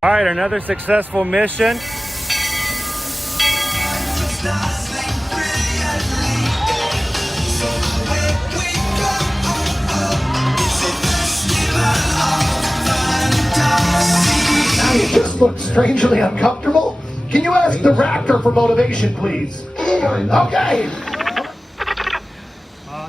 All right, another successful mission. You just look strangely uncomfortable. Can you ask the raptor for motivation, please? Okay.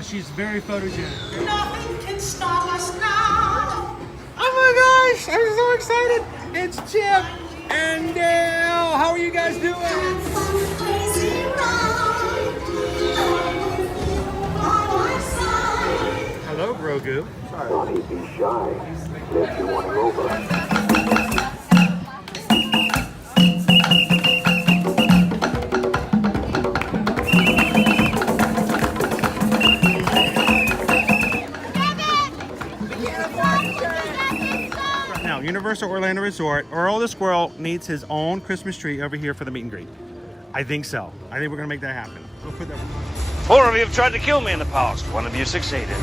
She's very photogenic. Nothing can stop us now. Oh my gosh, I'm so excited. It's Chip and Dale. How are you guys doing? Hello, Grogu. Don't be shy. If you want to over. Universal Orlando Resort, Earl the Squirrel needs his own Christmas tree over here for the meet and greet. I think so. I think we're gonna make that happen. We'll put that. 4 of you have tried to kill me in the past. 1 of you succeeded.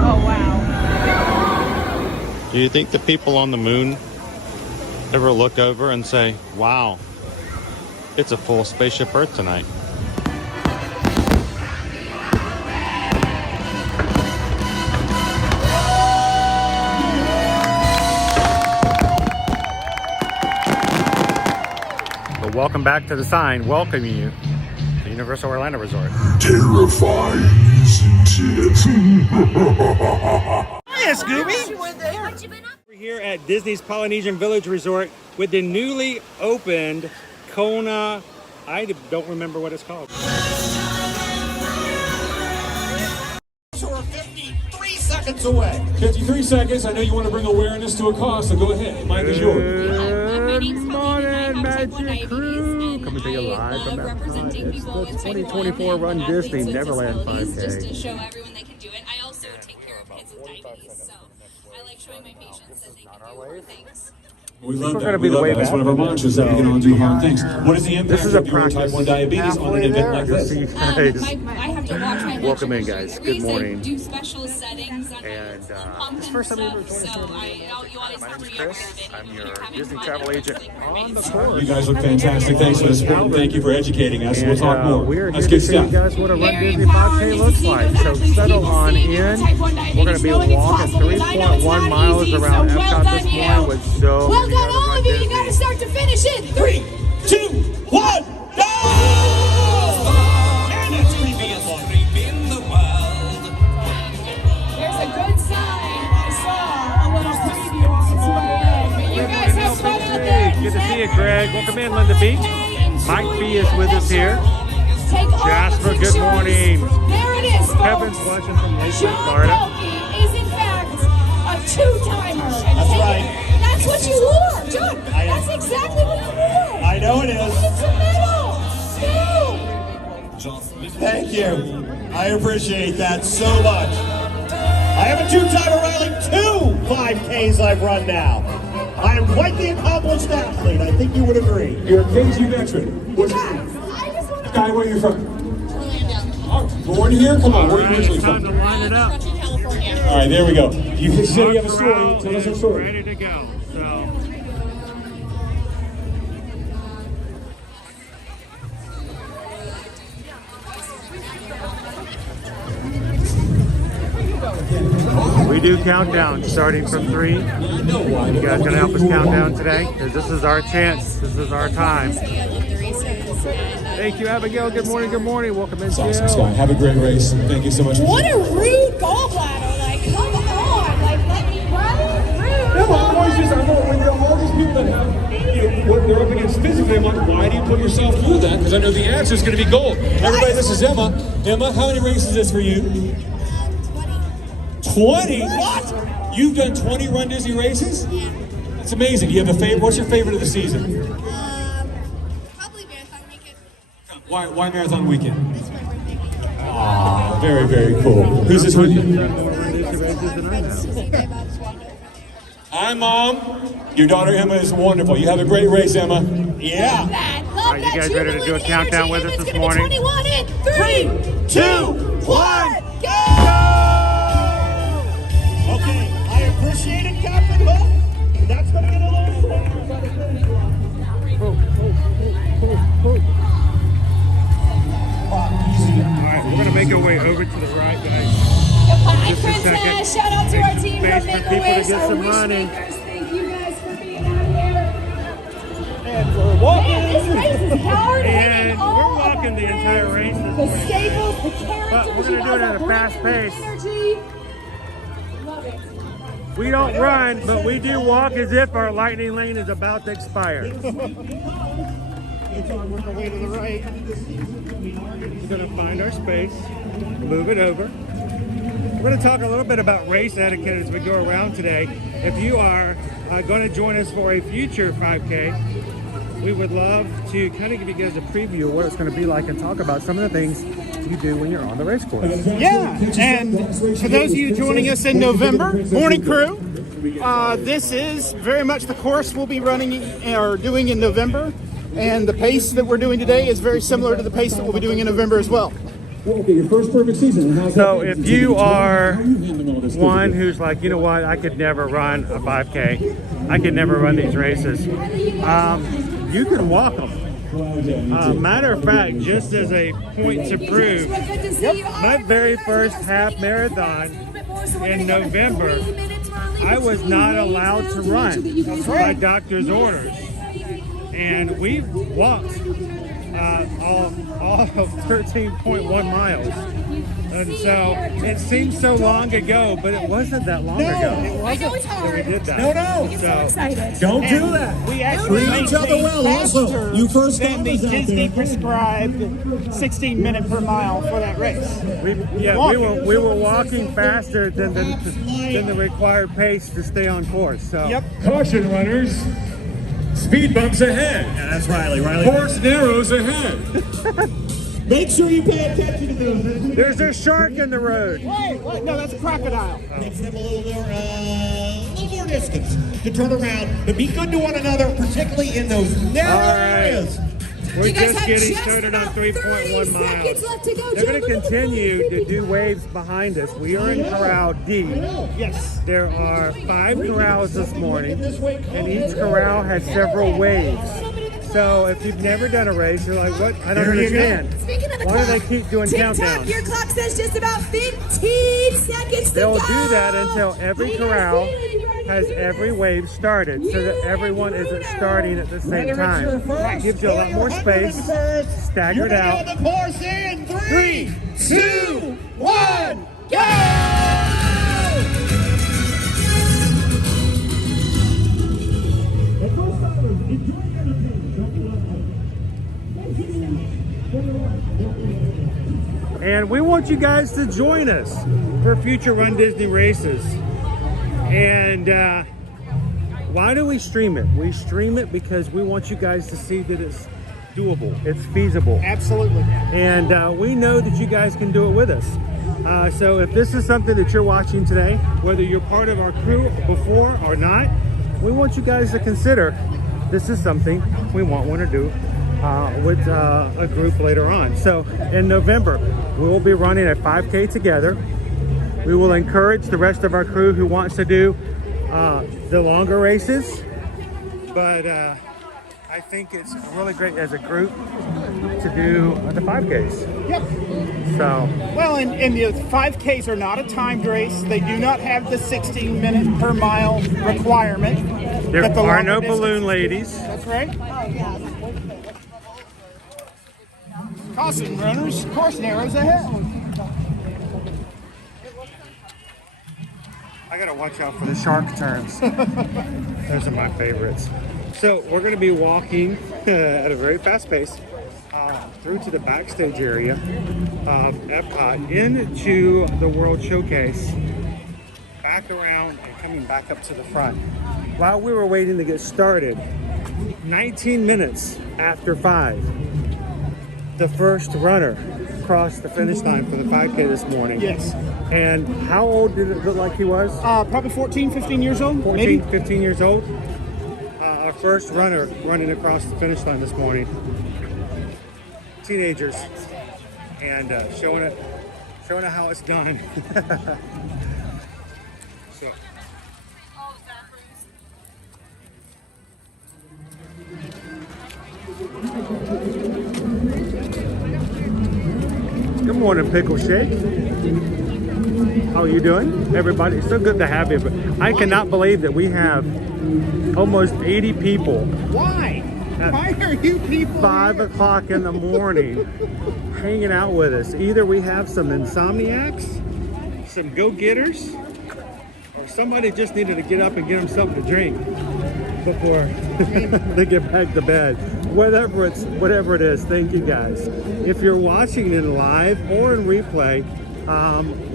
Oh wow. Do you think the people on the moon ever look over and say, wow, it's a full spaceship Earth tonight? But welcome back to the sign welcoming you to Universal Orlando Resort. Terrifying, isn't it? Hiya, Scooby! We're here at Disney's Polynesian Village Resort with the newly opened Kona, I don't remember what it's called. So we're 53 seconds away. 53 seconds. I know you want to bring awareness to a cause, so go ahead. Mike is yours. Good morning, Magic Crew. Coming to you live from representing people the 2024 Run Disney Neverland 5K. Just to show everyone they can do it. I also take care of kids with diabetes, so I like showing my patients that they can do more things. We love that. We love that. That's one of our mantras, that we can all do hard things. What is the impact of your type 1 diabetes on an event like this? I have to watch my Welcome in, guys. Good morning. I do special settings And it's the first time you ever so you always have to be aware of it. I'm your Disney travel agent on the course. You guys look fantastic. Thanks for the support and thank you for educating us. We'll talk more. We're Let's here get to show you stuff. guys what a Run Disney 5K looks like. So settle on in. We're going to be walking 3.1 miles around Epcot this morning with so Well many done, other all Run of you. You Disney. got to start to finish it. 3, 2, 1, go! And it's creepy as well. There's a good sign. I saw a little preview on its way. But you guys have fun out there. Good to see you, Greg. Welcome in, Linda Beach. Mike B is with us here. Take all Jasper, the good pictures. morning. There it is, folks. Kevin's watching from Lakewood, John Florida. Pelkey is in fact a two-timer. That's right. That's what you wore, John. That's exactly what you wore. I know it is. It's a medal. Thank you. I appreciate that so much. I have a 2-timer rallying 2 5Ks I've run now. I am quite the accomplished athlete. I think you would agree. You're a KG veteran. What's your name? Guy, where are you from? Orlando. Oh, born here? Come on, where are you originally Time to from? line it up. Country, California. All right, there we go. You said you have a story. Tell us your story. Ready to go. So. We do countdowns starting from 3. You guys gonna help us count down today? Because this is our chance. This is our time. Thank you, Abigail. Good morning. Good morning. Welcome in, Awesome, Jill. Scott. Have a great race. Thank you so much. What a rude gallbladder. Like, come on. Like, let me run. Rude. No, I'm always just, I know when there are all these people that have, what they're up against physically, I'm like, why do you put yourself through that? Because I know the answer is going to be gold. Everybody, this is Emma. Emma, how many races is this for you? 20? What? You've done 20 Run Disney races? Yeah. That's amazing. Do you have a favorite? What's your favorite of the season? Probably Marathon Weekend. Why Marathon Weekend? It's my birthday weekend. Aw, very, very cool. Who's this with you? Hi, Mom. Your daughter Emma is wonderful. You have a great race, Emma. Yeah. That. love you that guys ready to do a jubilant countdown with energy, us and this it's gonna morning? be 21 in 3, 2, 1, go! Okay, I appreciate it, Captain Hook. That's gonna get a little slow. All right, we're gonna make our way over to the right, guys. Hi, Just a second. Princess. Shout out to our team Space from for Make people a to Wish, get our some wish money. makers. Thank you guys for being out here. And we're walking. Man, this race is hard And hitting we're all of walking our the entire race this the morning. staples, the characters. But we're gonna you do it guys at are a fast bringing pace. Energy. Love it. We don't run, but we do walk as if our lightning lane is about to expire. Work our way to the right. We're gonna find our space, move it over. We're gonna talk a little bit about race etiquette as we go around today. If you are going to join us for a future 5K, we would love to kind of give you guys a preview of what it's going to be like and talk about some of the things you do when you're on the race course. Yeah, and for those of you joining us in November, morning crew, this is very much the course we'll be running or doing in November, and the pace that we're doing today is very similar to the pace that we'll be doing in November as well. Okay, your first perfect season. So if you are one who's like, you know what, I could never run a 5K, I could never run these races, you can walk them. Matter of fact, just as a point to prove, my very first half marathon in November, I was not allowed to run by doctor's orders. And we walked all of 13.1 miles. And so it seems so long ago, but it wasn't that long ago. I know it's hard. We did that. No. We get so excited. Don't do that. We actually Treat each other well. Also, you first than the timers out Disney there. prescribed 16 minute per mile for that race. We were walking faster than the required pace to stay on course. So Yep. Caution runners. Speed bumps ahead. Yeah, that's Riley. Course narrows ahead. Make sure you pay attention to those. there's a shark in the road. Wait, no, that's a crocodile. Gives them a little more distance to turn around, but be good to one another, particularly in those narrow All right. areas. We're You guys just have getting just started on about 3.1 30 miles. seconds left to go, They're going to gentlemen. continue to do waves behind us. We are in corral D. Yes. There are 5 corrals this morning, and each corral has several waves. So if you've never done a race, you're like, what? I don't understand. Speaking of the Why clock, do they keep doing tick-tock, countdowns? your clock says just about 15 seconds to They'll go. do that until every corral has every wave started, so that everyone isn't starting at the same time. That gives you a lot more space, staggered out. The course in 3, 2, 1, go! And we want you guys to join us for future Run Disney races. And why do we stream it? We stream it because we want you guys to see that it's doable, it's feasible. Absolutely. And we know that you guys can do it with us. So if this is something that you're watching today, whether you're part of our crew before or not, we want you guys to consider this is something we want to do with a group later on. So in November, we will be running a 5K together. We will encourage the rest of our crew who wants to do the longer races, but I think it's really great as a group to do the 5Ks. Yep. So, Well, and the 5Ks are not a timed race. They do not have the 16 minute per mile requirement. there that the are longer no distance- balloon ladies. That's right. Caution runners, course narrows ahead. I gotta watch out for the shark turns. Those are my favorites. So we're gonna be walking at a very fast pace through to the backstage area of Epcot into the World Showcase, back around and coming back up to the front. While we were waiting to get started, 19 minutes after 5, the first runner crossed the finish line for the 5K this morning. Yes. And how old did it look like he was? Probably 14, 15 years old. 14, maybe. 15 years old. A our first runner running across the finish line this morning. Teenagers, and showing it how it's done. So. Good morning, Pickle Shake. How are you doing, everybody? It's so good to have you. But I cannot believe that we have almost 80 people. Why? Why are you people 5 o'clock in the morning hanging out with us? Either we have some insomniacs, some go-getters, or somebody just needed to get up and get them something to drink before they get back to bed. Whatever it is, thank you guys. If you're watching in live or in replay,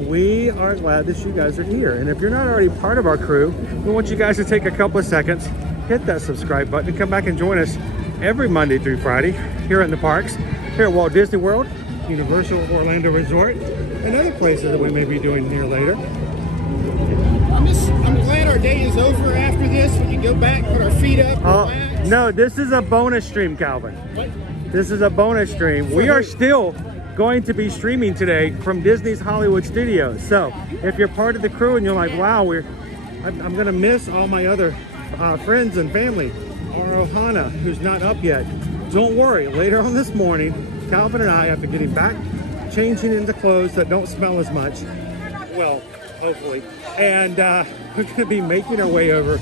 we are glad that you guys are here. And if you're not already part of our crew, we want you guys to take a couple of seconds, hit that subscribe button, and come back and join us every Monday through Friday here in the parks, here at Walt Disney World, Universal Orlando Resort, and other places that we may be doing here later. I'm glad our day is over after this. We can go back, put our feet up, relax. No, this is a bonus stream, Calvin. What? This is a bonus stream. We are still going to be streaming today from Disney's Hollywood Studios. So if you're part of the crew and you're like, wow, I'm gonna miss all my other friends and family, or Ohana, who's not up yet, don't worry. Later on this morning, Calvin and I, after getting back, changing into clothes that don't smell as much, well, hopefully, and we're gonna be making our way over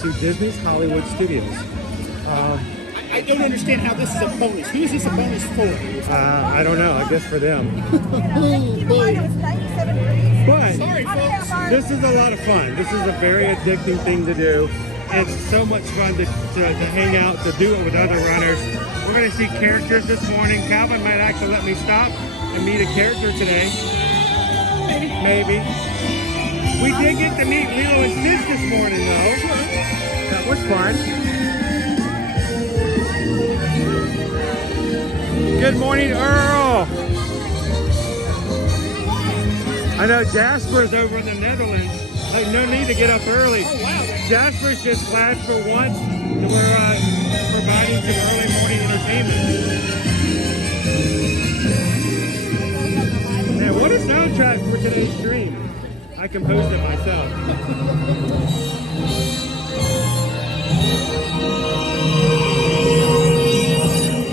to Disney's Hollywood Studios. I don't understand how this is a bonus. Who is this a bonus for? I don't know. I guess for them. But sorry, folks. This is a lot of fun. This is a very addicting thing to do. It's so much fun to hang out, to do it with other runners. We're going to see characters this morning. Calvin might actually let me stop and meet a character today. Maybe. We did get to meet Lilo and Stitch this morning, though. That was fun. Good morning, Earl. I know Jasper's over in the Netherlands. Like, no need to get up early. Oh, wow. Jasper's just glad for once that we're providing some early morning entertainment. Man, what a soundtrack for today's stream. I composed it myself.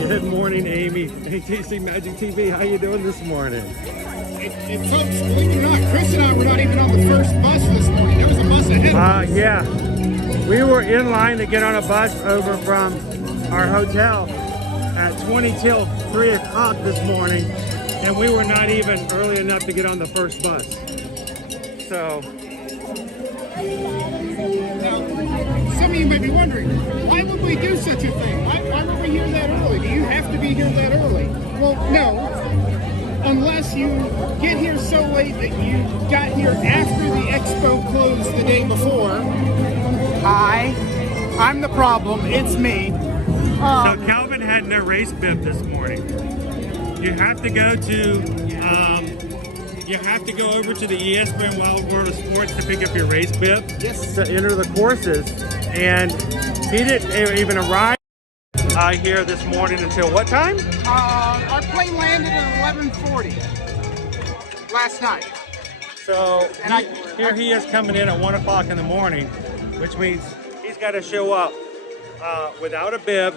Good morning, Amy. ATC Magic TV, how you doing this morning? And folks, believe it or not, Chris and I were not even on the first bus this morning. There was a bus ahead of us. Yeah. We were in line to get on a bus over from our hotel at 20 till 3 o'clock this morning, and we were not even early enough to get on the first bus. So. Now, some of you may be wondering, why would we do such a thing? Why were we here that early? Do you have to be here that early? Well, no. Unless you get here so late that you got here after the expo closed the day before. I'm the problem. It's me. So Calvin had no race bib this morning. You have to go to over to the ESPN Wild World of Sports to pick up your race bib. Yes. To enter the courses, and he didn't even arrive here this morning until what time? Our plane landed at 11:40 last night. So here he is coming in at 1 o'clock in the morning, which means he's got to show up without a bib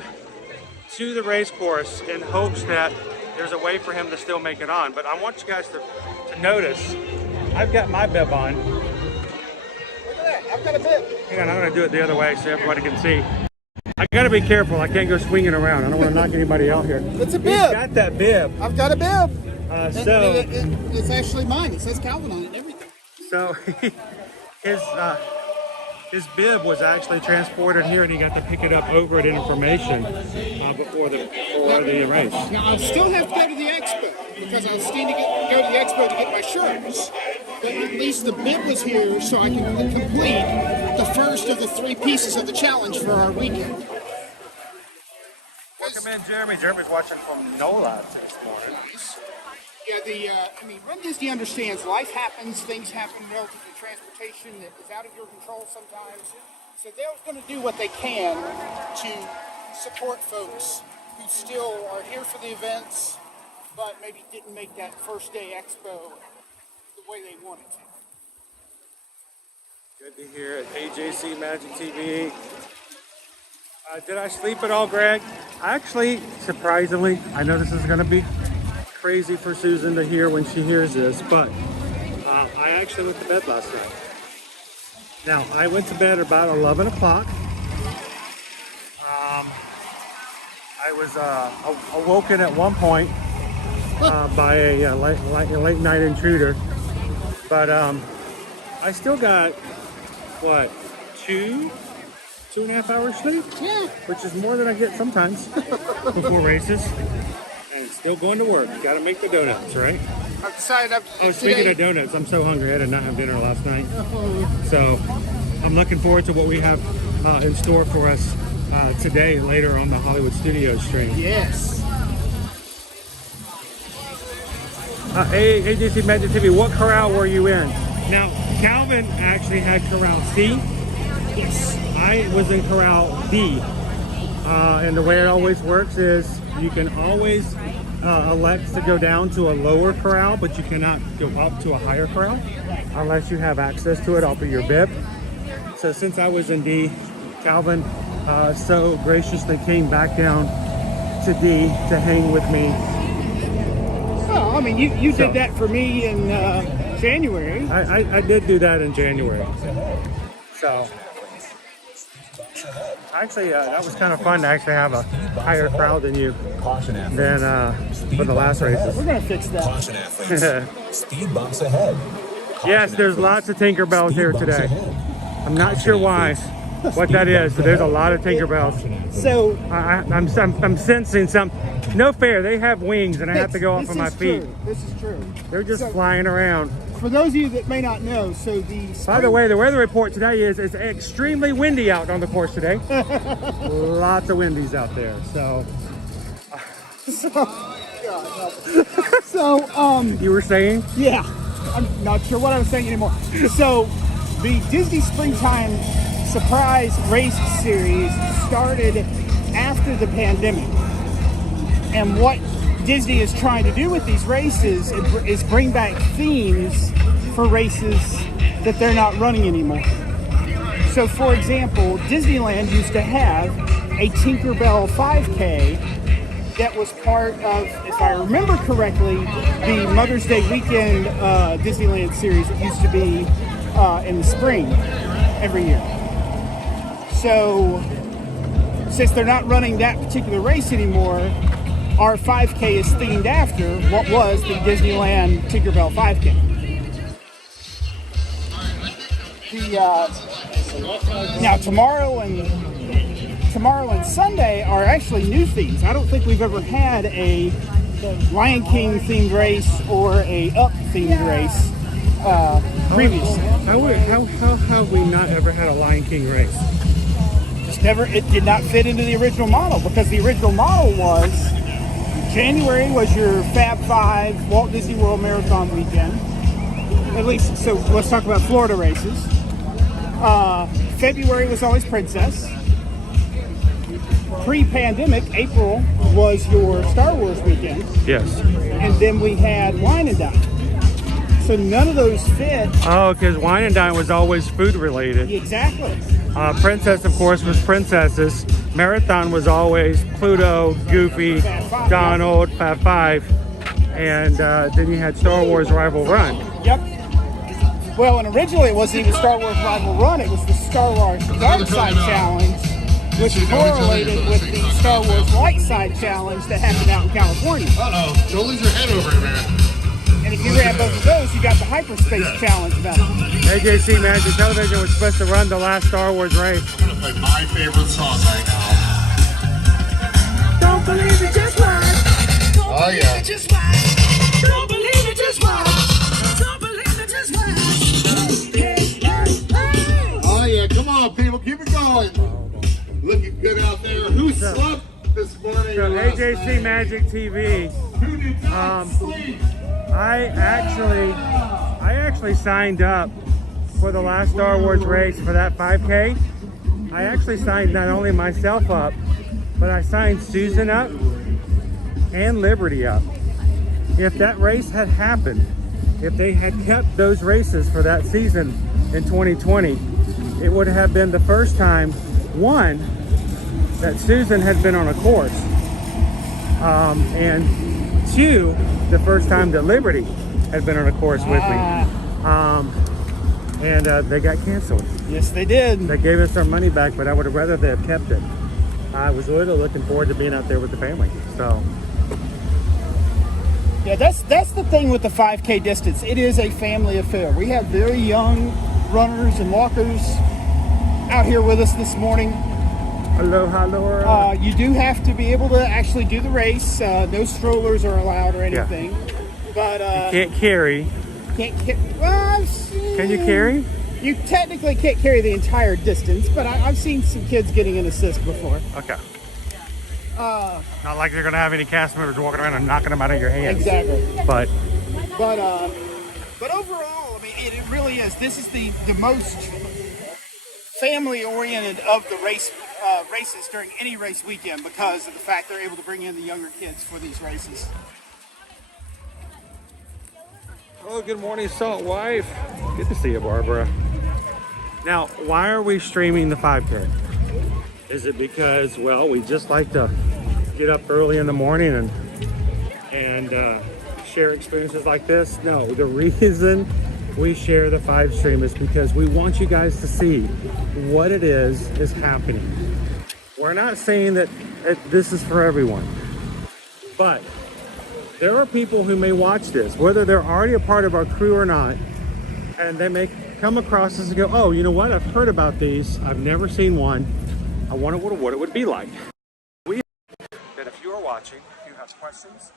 to the race course in hopes that there's a way for him to still make it on. But I want you guys to notice, I've got my bib on. Look at that, I've got a bib. Hang on, I'm going to do it the other way so everybody can see. I got to be careful. I can't go swinging around. I don't want to knock anybody out here. It's a bib. He's got that bib. I've got a bib. It's actually mine. It says Calvin on it and everything. So his bib was actually transported here, and he got to pick it up over at Information before the race. Now I'll still have to go to the expo because I still need to go to the expo to get my shirts. But at least the bib was here, so I can complete the first of the 3 pieces of the challenge for our weekend. Welcome in, Jeremy. Jeremy's watching from NOLA this morning. Yeah, Run Disney understands life happens, things happen relative to transportation that is out of your control sometimes. So they're going to do what they can to support folks who still are here for the events, but maybe didn't make that first day expo the way they wanted to. Good to hear it. AJC Magic TV. Did I sleep at all, Greg? Actually, surprisingly, I know this is going to be crazy for Susan to hear when she hears this, but I actually went to bed last night. Now, I went to bed about 11 o'clock. I was awoken at one point by a late night intruder, but I still got, what, 2.5 hours sleep? Yeah. Which is more than I get sometimes before races. And still going to work. Got to make the donuts, right? I've decided Speaking of donuts, I'm so hungry. I did not have dinner last night. So I'm looking forward to what we have in store for us today, later on the Hollywood Studios stream. Yes. AJC Magic TV, what corral were you in? Now, Calvin actually had corral C. Yes. I was in corral D. And the way it always works is you can always elect to go down to a lower corral, but you cannot go up to a higher corral unless you have access to it off of your bib. So since I was in D, Calvin so graciously came back down to D to hang with me. Oh, I mean, you did that for me in January. I did do that in January. So actually, that was kind of fun to actually have a higher crowd than you than for the last races. We're going to fix that. Caution athletes. Speed bumps ahead. Yes, there's lots of Tinkerbells here today. I'm not sure why, what that is, but there's a lot of Tinkerbells. So I'm sensing some. No fair. They have wings, and I have to go off of my feet. This is true. They're just flying around. For those of you that may not know, so By the way, the weather report today is it's extremely windy out on the course today. Lots of windies out there. So you were saying? Yeah, I'm not sure what I was saying anymore. So the Disney Springtime Surprise Race Series started after the pandemic, and what Disney is trying to do with these races is bring back themes for races that they're not running anymore. So for example, Disneyland used to have a Tinkerbell 5K that was part of, if I remember correctly, the Mother's Day weekend Disneyland series that used to be in the spring every year. So since they're not running that particular race anymore, our 5K is themed after what was the Disneyland Tinkerbell 5K. Now tomorrow and Sunday are actually new themes. I don't think we've ever had a Lion King themed race or a Up themed race previously. How have we not ever had a Lion King race? Just never. It did not fit into the original model, because the original model was January was your Fab 5 Walt Disney World Marathon weekend. At least, so let's talk about Florida races. February was always Princess. Pre-pandemic, April was your Star Wars weekend. Yes. And then we had Wine and Dine. So none of those fit. Oh, because Wine and Dine was always food related. Exactly. Princess, of course, was princesses. Marathon was always Pluto, Goofy, Donald, Fab 5. And then you had Star Wars Rival Run. Yep. Well, and originally it wasn't even Star Wars Rival Run. It was the Star Wars Dark Side Challenge, which correlated with the Star Wars Light Side Challenge that happened out in California. Uh-oh. Don't lose your head over it, man. And if you grab both of those, you got the Hyperspace Challenge about it. AJC Magic Television was supposed to run the last Star Wars race. I'm going to play my favorite song right now. Don't believe it, just watch. Oh, yeah. Just watch. Don't believe it, just watch. Don't believe it, just watch. Oh, yeah. Come on, people. Keep it going. Looking good out there. Who slept this morning? So AJC Magic TV. Who did not sleep? I actually signed up for the last Star Wars race for that 5K, I actually signed not only myself up, but I signed Susan up and Liberty up. If that race had happened, if they had kept those races for that season in 2020, it would have been the first time, one, that Susan had been on a course, and two, the first time that Liberty had been on a course with me. And they got canceled. Yes, they did. They gave us our money back, but I would have rather they have kept it. I was really looking forward to being out there with the family. So, yeah, that's the thing with the 5K distance. It is a family affair. We have very young runners and walkers out here with us this morning. Aloha, Laura. You do have to be able to actually do the race. No strollers are allowed or anything. Yeah. But you can't carry. Well, can you carry? You technically can't carry the entire distance, but I've seen some kids getting an assist before. Okay. Not like they're going to have any cast members walking around and knocking them out of your hands. Exactly. But overall, I mean, it really is. This is the most family-oriented of the races during any race weekend because of the fact they're able to bring in the younger kids for these races. Oh, good morning, Salt Wife. Good to see you, Barbara. Now, why are we streaming the 5K? Is it because, well, we just like to get up early in the morning and share experiences like this? No, the reason we share the 5 stream is because we want you guys to see what it is happening. We're not saying that this is for everyone, but there are people who may watch this, whether they're already a part of our crew or not, and they may come across this and go, oh, you know what? I've heard about these. I've never seen one. I wonder what it would be like. We hope that if you are watching, if you have questions,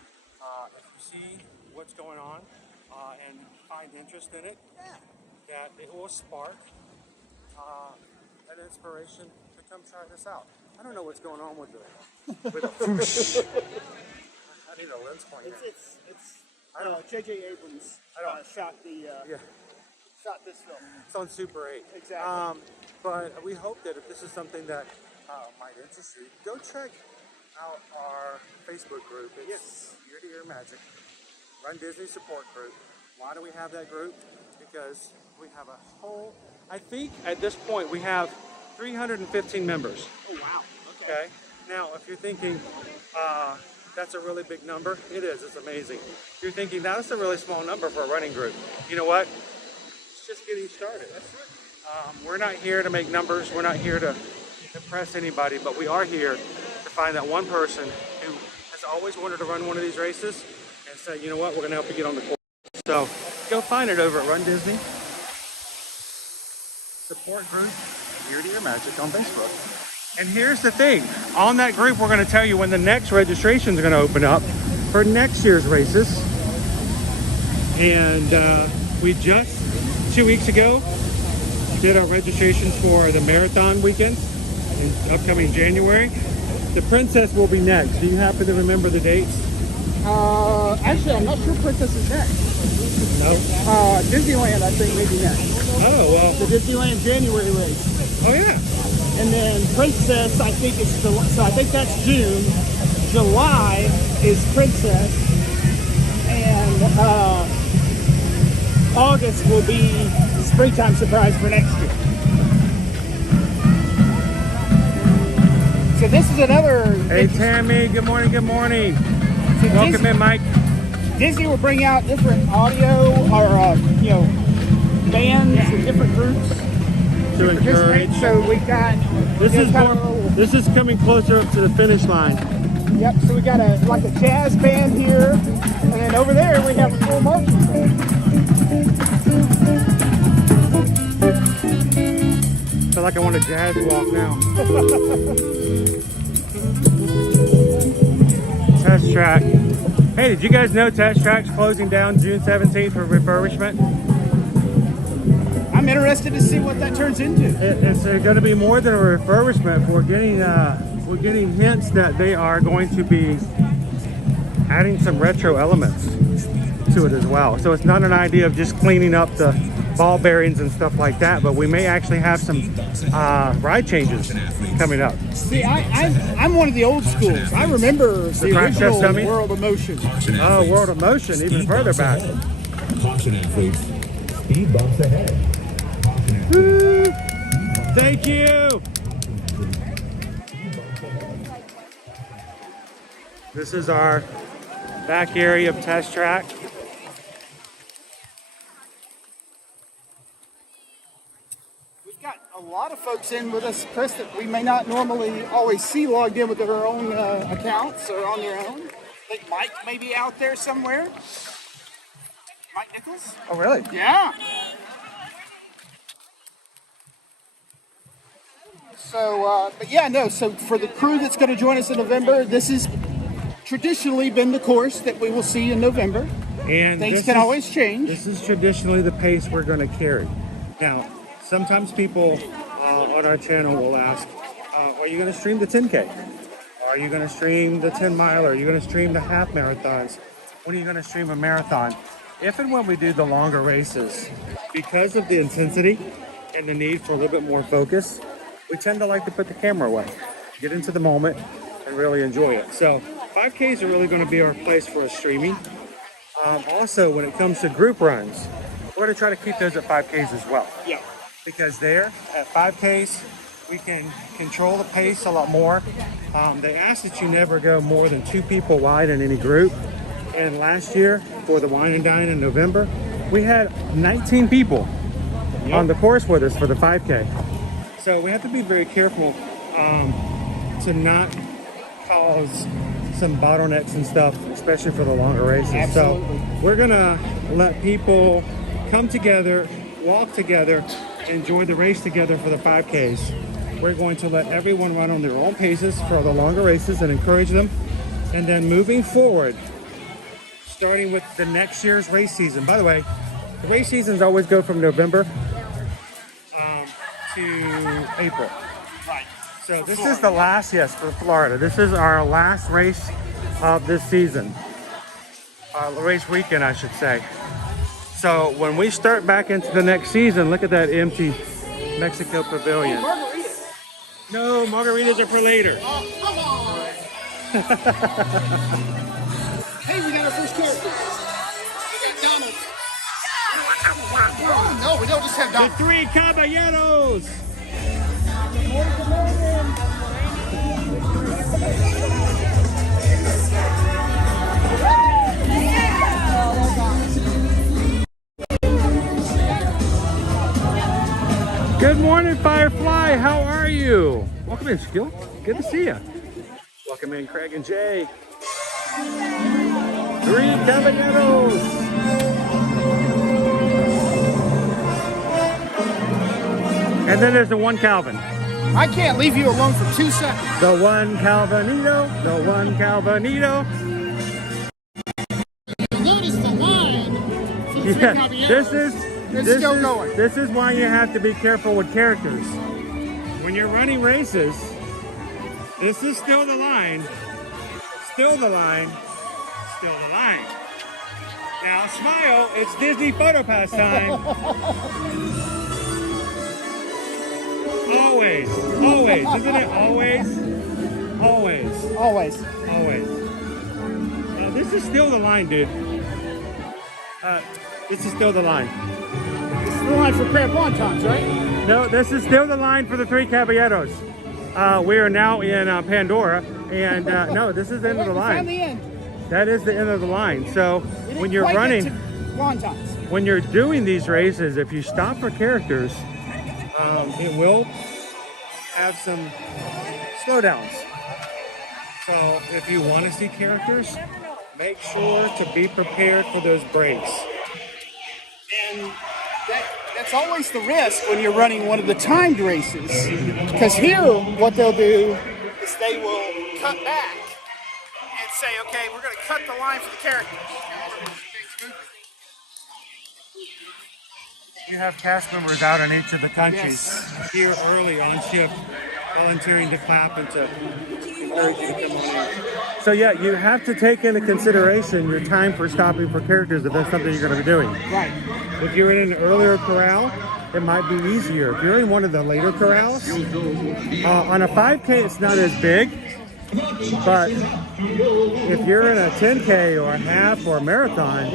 if you see what's going on and find interest in it, that it will spark an inspiration to come try this out. I don't know what's going on with the whoosh. I need a lens point. It's J.J. Abrams shot this film. It's on Super 8. Exactly. But we hope that if this is something that might interest you, go check out our Facebook group. It's Ear to Ear Magic, RunDisney support group. Why do we have that group? Because we have a whole, I think at this point we have 315 members. Oh, wow. Okay. Now, if you're thinking, that's a really big number. It is. It's amazing. You're thinking that's a really small number for a running group. You know what? It's just getting started. We're not here to make numbers. We're not here to impress anybody, but we are here to find that one person who has always wanted to run one of these races and say, you know what? We're going to help you get on the course. So go find it over at RunDisney support group, Ear to Ear Magic on Facebook. And here's the thing, on that group, we're going to tell you when the next registrations are going to open up for next year's races. And we just, 2 weeks ago, did our registrations for the marathon weekend in upcoming January. The Princess will be next. Do you happen to remember the dates? Actually, I'm not sure Princess is next. No? Disneyland, I think, may be next. Oh, well. The Disneyland January race. Oh, yeah. And then Princess, I think it's July, so I think that's June. July is Princess, and August will be Springtime Surprise for next year. So this is another. Hey Tammy, good morning, good morning. So welcome in, Mike. Disney will bring out different audio or bands and different groups to encourage. So we got this is coming closer up to the finish line. Yep. So we got a jazz band here, and then over there we have a full marching band. I feel like I want a jazz walk now. Test track. Hey, did you guys know Test Track's closing down June 17th for refurbishment? I'm interested to see what that turns into. It's going to be more than a refurbishment. We're getting hints that they are going to be adding some retro elements to it as well. So it's not an idea of just cleaning up the ball bearings and stuff like that, but we may actually have some ride changes coming up. See, I'm one of the old schools. I remember the original World of Motion. Oh, World of Motion, even further back. Caution athletes. Speed bumps ahead. Woo! Thank you. This is our back area of test track. We've got a lot of folks in with us, Chris, that we may not normally always see logged in with their own accounts or on their own. I think Mike may be out there somewhere. Mike Nichols? Oh, really? Yeah. So, but yeah, no, so for the crew that's going to join us in November, this has traditionally been the course that we will see in November. And things can always change. This is traditionally the pace we're going to carry. Now, sometimes people on our channel will ask, are you going to stream the 10K? Are you going to stream the 10 mile? Are you going to stream the half marathons? When are you going to stream a marathon? If and when we do the longer races, because of the intensity and the need for a little bit more focus, we tend to like to put the camera away, get into the moment, and really enjoy it. So 5Ks are really going to be our place for us streaming. Also, when it comes to group runs, we're going to try to keep those at 5Ks as well. Yeah. Because there, at 5Ks, we can control the pace a lot more. They ask that you never go more than 2 people wide in any group. And last year, for the Wine and Dine in November, we had 19 people on the course with us for the 5K. So we have to be very careful to not cause some bottlenecks and stuff, especially for the longer races. Absolutely. So we're gonna let people come together, walk together, enjoy the race together for the 5Ks. We're going to let everyone run on their own paces for the longer races and encourage them. And then moving forward, starting with the next year's race season. By the way, the race seasons always go from November to April. Right. So this is the last, yes, for Florida. This is our last race of this season. Race weekend, I should say. So when we start back into the next season, look at that empty Mexico pavilion. Margaritas. No, margaritas are for later. Oh, come on. Hey, we got our first character. We got Donald. Oh, no, we don't just have The Donald. 3 caballeros. Good morning, Firefly. How are you? Welcome in, Skill. Good to see you. Welcome in, Craig and Jay. 3 caballeros. And then there's the 1 Calvin. I can't leave you alone for 2 seconds. The 1 Calvinito. The 1 Calvinito. Notice the line for the 3 Yeah, caballeros. this is why you have to be careful with characters. When you're running races, this is still the line. Still the line. Still the line. Now smile, it's Disney Photo Pass time. Always, always, isn't it? Always, always, Always. always. Now this is still the line, dude. This is still the line. This is the line for crab wontons, right? No, this is still the line for the 3 caballeros. We are now in Pandora, and no, this is the end of the We found line. the end. That is the end of the line. So We didn't when you're quite running, get to wontons. when you're doing these races, if you stop for characters, it will have some slowdowns. So if you want to see characters, make sure to be prepared for those breaks. And that's always the risk when you're running one of the timed races. Because here, what they'll do is they will cut back and say, okay, we're going to cut the line for the characters. You have cast members out in each of the countries here early on shift, volunteering to clap and to encourage you to come on in. So yeah, you have to take into consideration your time for stopping for characters if that's something you're going to be doing. Right. If you're in an earlier corral, it might be easier. If you're in one of the later corrals, on a 5K it's not as big, but if you're in a 10K or a half or a marathon,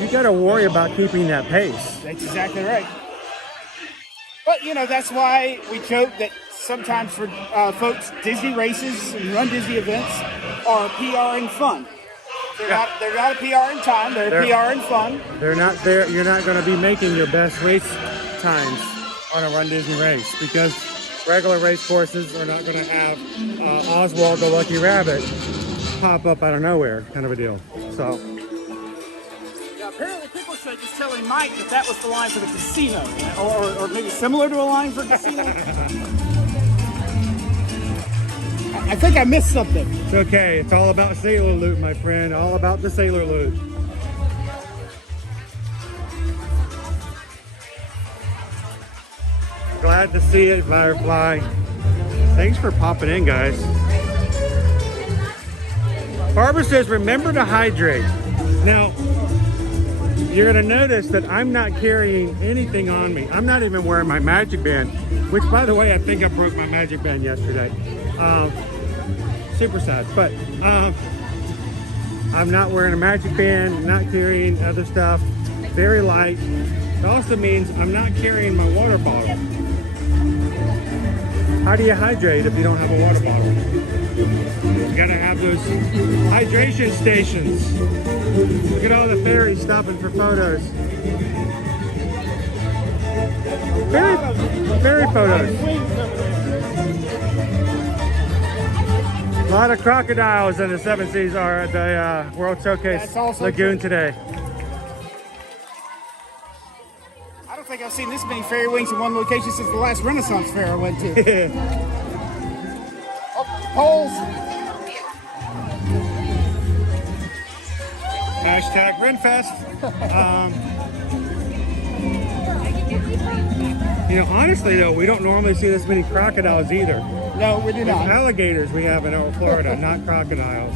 you got to worry about keeping that pace. That's exactly right. But, you know, that's why we joke that sometimes for folks, Disney races and Run Disney events are PR and fun. They're not a PR in time, they're PR and fun. They're not there. You're not going to be making your best race times on a Run Disney race because regular race courses are not going to have Oswald the Lucky Rabbit pop up out of nowhere kind of a deal. So. Yeah, apparently people should just telling Mike that was the line for the casino, or maybe similar to a line for casino. I think I missed something. It's okay. It's all about sailor loot, my friend. All about the sailor loot. Glad to see it, Firefly. Thanks for popping in, guys. Barbara says, remember to hydrate. Now, you're going to notice that I'm not carrying anything on me. I'm not even wearing my magic band, which, by the way, I think I broke my magic band yesterday. Super sad, but I'm not wearing a magic band, not carrying other stuff, very light. It also means I'm not carrying my water bottle. How do you hydrate if you don't have a water bottle? You gotta have those hydration stations. Look at all the fairies stopping for photos. Fairy photos. A lot of crocodiles in the Seven Seas are at the World Showcase Lagoon today. I don't think I've seen this many fairy wings in one location since the last Renaissance fair I went to. Oh, poles. Hashtag Renfest. You know, honestly though, we don't normally see this many crocodiles either. No, we do not. It's alligators we have in Florida, not crocodiles.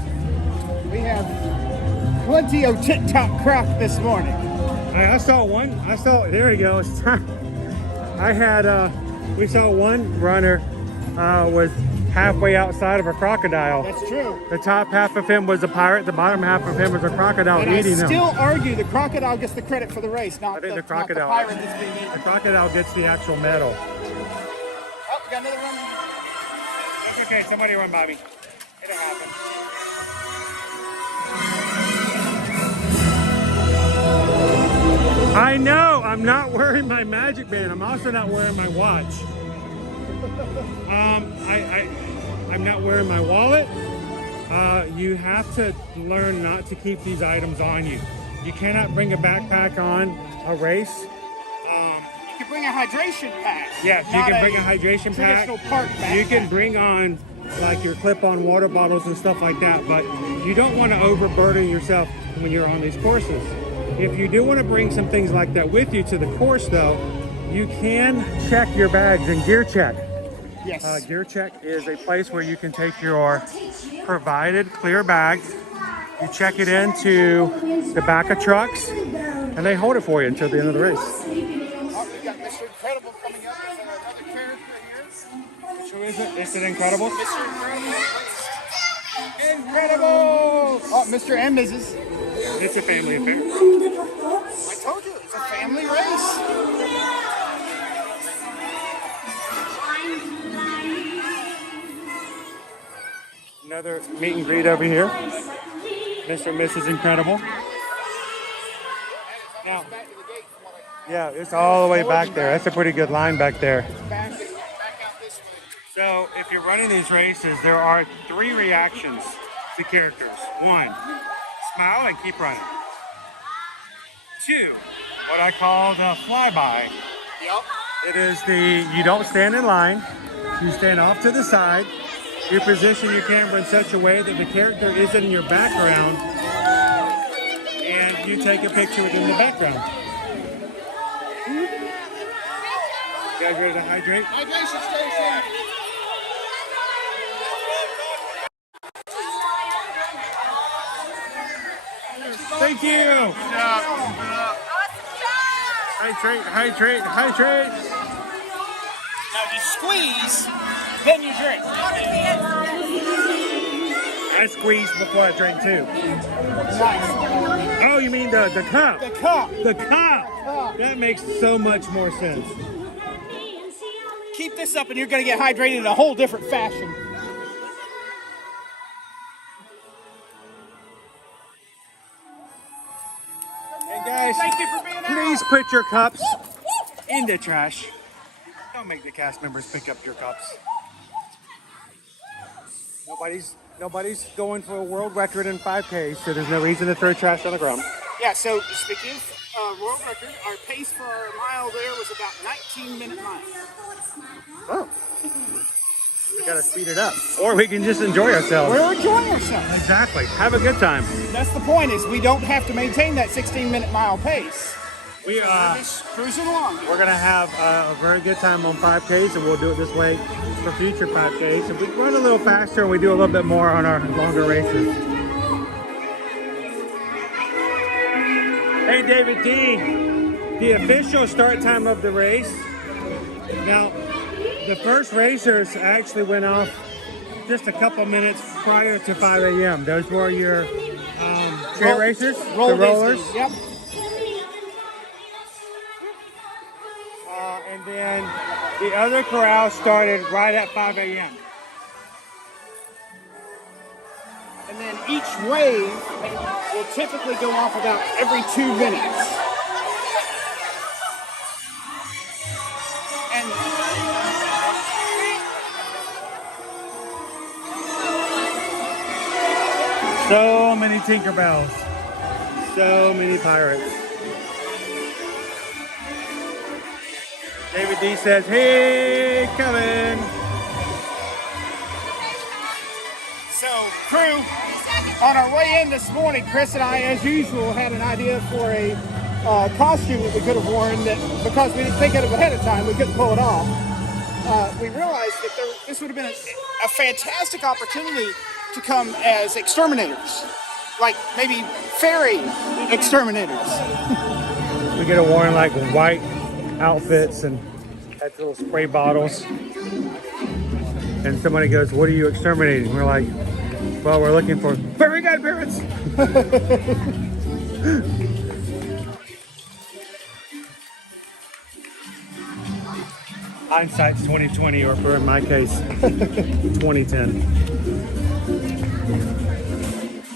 We have plenty of TikTok croc this morning. I saw one. There he goes. We saw one runner was halfway outside of a crocodile. That's true. The top half of him was a pirate. The bottom half of him was a crocodile eating him. I still argue the crocodile gets the credit for the race, not the crocodile. Not the pirate that's being eaten. The crocodile gets the actual medal. Oh, we got another run. That's okay. Somebody run by me. It'll happen. I know. I'm not wearing my magic band. I'm also not wearing my watch. I'm not wearing my wallet. You have to learn not to keep these items on you. You cannot bring a backpack on a race. You can bring a hydration pack. Yes, you can bring a hydration pack. Park backpack. You can bring on like your clip-on water bottles and stuff like that, but you don't want to overburden yourself when you're on these courses. If you do want to bring some things like that with you to the course though, you can check your bags in Gear Check. Yes. Gear Check is a place where you can take your provided clear bag, you check it into the back of trucks, and they hold it for you until the end of the race. Oh, we got Mr. Incredible coming up with another character here. Who is it? Is it Incredible? Mr. Incredible! Oh, Mr. and Mrs. It's a family affair. I told you, it's a family race. Another meet and greet over here. Mr. and Mrs. Incredible. Now, yeah, it's all the way back there. That's a pretty good line back there. So if you're running these races, there are 3 reactions to characters. 1, smile and keep running. 2, what I call the flyby. Yep. It is you don't stand in line. You stand off to the side. You position your camera in such a way that the character isn't in your background, and you take a picture within the background. You guys ready to hydrate? Hydration station. Thank you. Hydrate. Now you squeeze, then you drink. I squeeze before I drink too. Nice. Oh, you mean the cup? The cup. The cup. That makes so much more sense. Keep this up and you're going to get hydrated in a whole different fashion. And guys, thank you for being out. Please put your cups in the trash. Don't make the cast members pick up your cups. Nobody's going for a world record in 5K, so there's no reason to throw trash on the ground. Yeah, so speaking of world record, our pace for our mile there was about 19-minute mile. Oh. We gotta speed it up. Or we can just enjoy ourselves. We're enjoying ourselves. Exactly. Have a good time. That's the point, is we don't have to maintain that 16-minute mile pace. We're just cruising along. We're gonna have a very good time on 5Ks, and we'll do it this way for future 5Ks. If we run a little faster and we do a little bit more on our longer races. Hey, David D, the official start time of the race. Now, the first racers actually went off just a couple minutes prior to 5 a.m. Those were your trail racers, the rollers. Disney. Yep. And then the other corral started right at 5 a.m. And then each wave will typically go off about every 2 minutes. And so many Tinkerbells, so many pirates. David D says, hey, coming. so, crew, on our way in this morning, Chris and I, as usual, had an idea for a costume that we could have worn that, because we didn't think of it ahead of time, we couldn't pull it off. We realized that this would have been a fantastic opportunity to come as exterminators, like maybe fairy exterminators. We could have worn like white outfits and had little spray bottles. And somebody goes, what are you exterminating? We're like, well, we're looking for fairy godparents. Hindsight's 2020, or for in my case, 2010.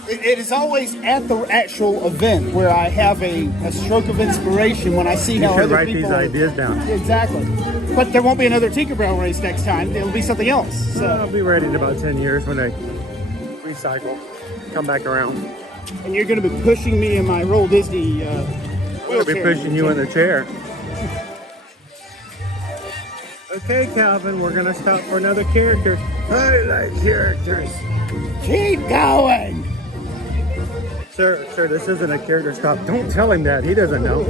It is always at the actual event where I have a stroke of inspiration when I see how You should other write people... these ideas down. Exactly. But there won't be another Tinkerbell race next time. It'll be something else. So. I'll be ready in about 10 years when they recycle, come back around. And you're going to be pushing me in my Roll Disney I'll be pushing you in the chair. Okay, Calvin, we're going to stop for another character. I like characters. Keep going. Sir, this isn't a character stop. Don't tell him that. He doesn't know.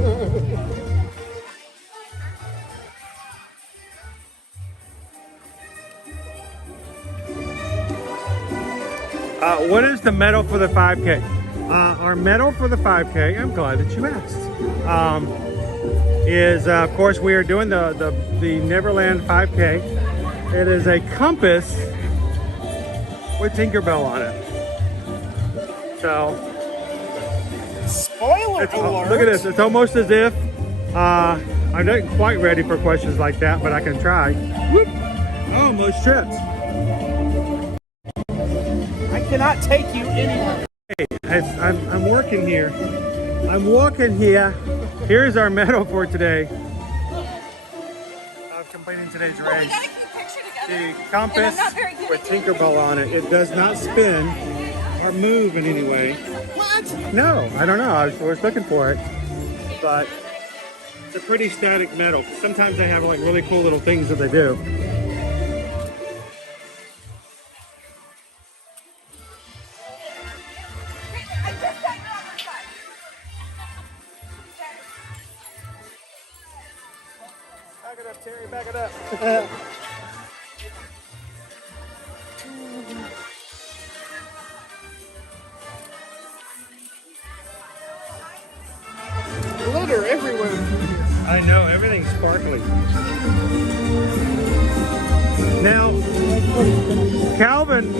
What is the medal for the 5K? Our medal for the 5K, I'm glad that you asked, is, of course, we are doing the Neverland 5K. It is a compass with Tinkerbell on it. So, spoiler alert! Look at this. It's almost as if I'm not quite ready for questions like that, but I can try. Whoop. Oh, almost tripped. I cannot take you anywhere. Hey, I'm working here. I'm walking here. Here's our medal for today. Of completing today's race. The compass with Tinkerbell on it. It does not spin or move in any way. What? No, I don't know. I was looking for it. But it's a pretty static medal. Sometimes they have like really cool little things that they do. Back it up, Terry, back it up. I know, everything's sparkly. Now, Calvin,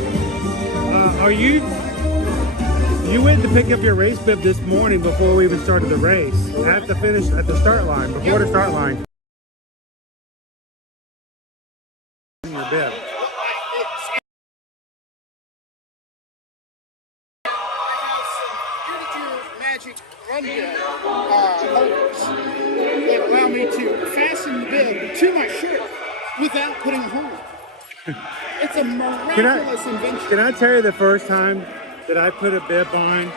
you went to pick up your race bib this morning before we even started the race. At the start line, before the start line. Your bib. Magic run bib holders. They allow me to fasten the bib to my shirt without putting a hole. It's a miraculous invention. Can I tell you the first time that I put a bib on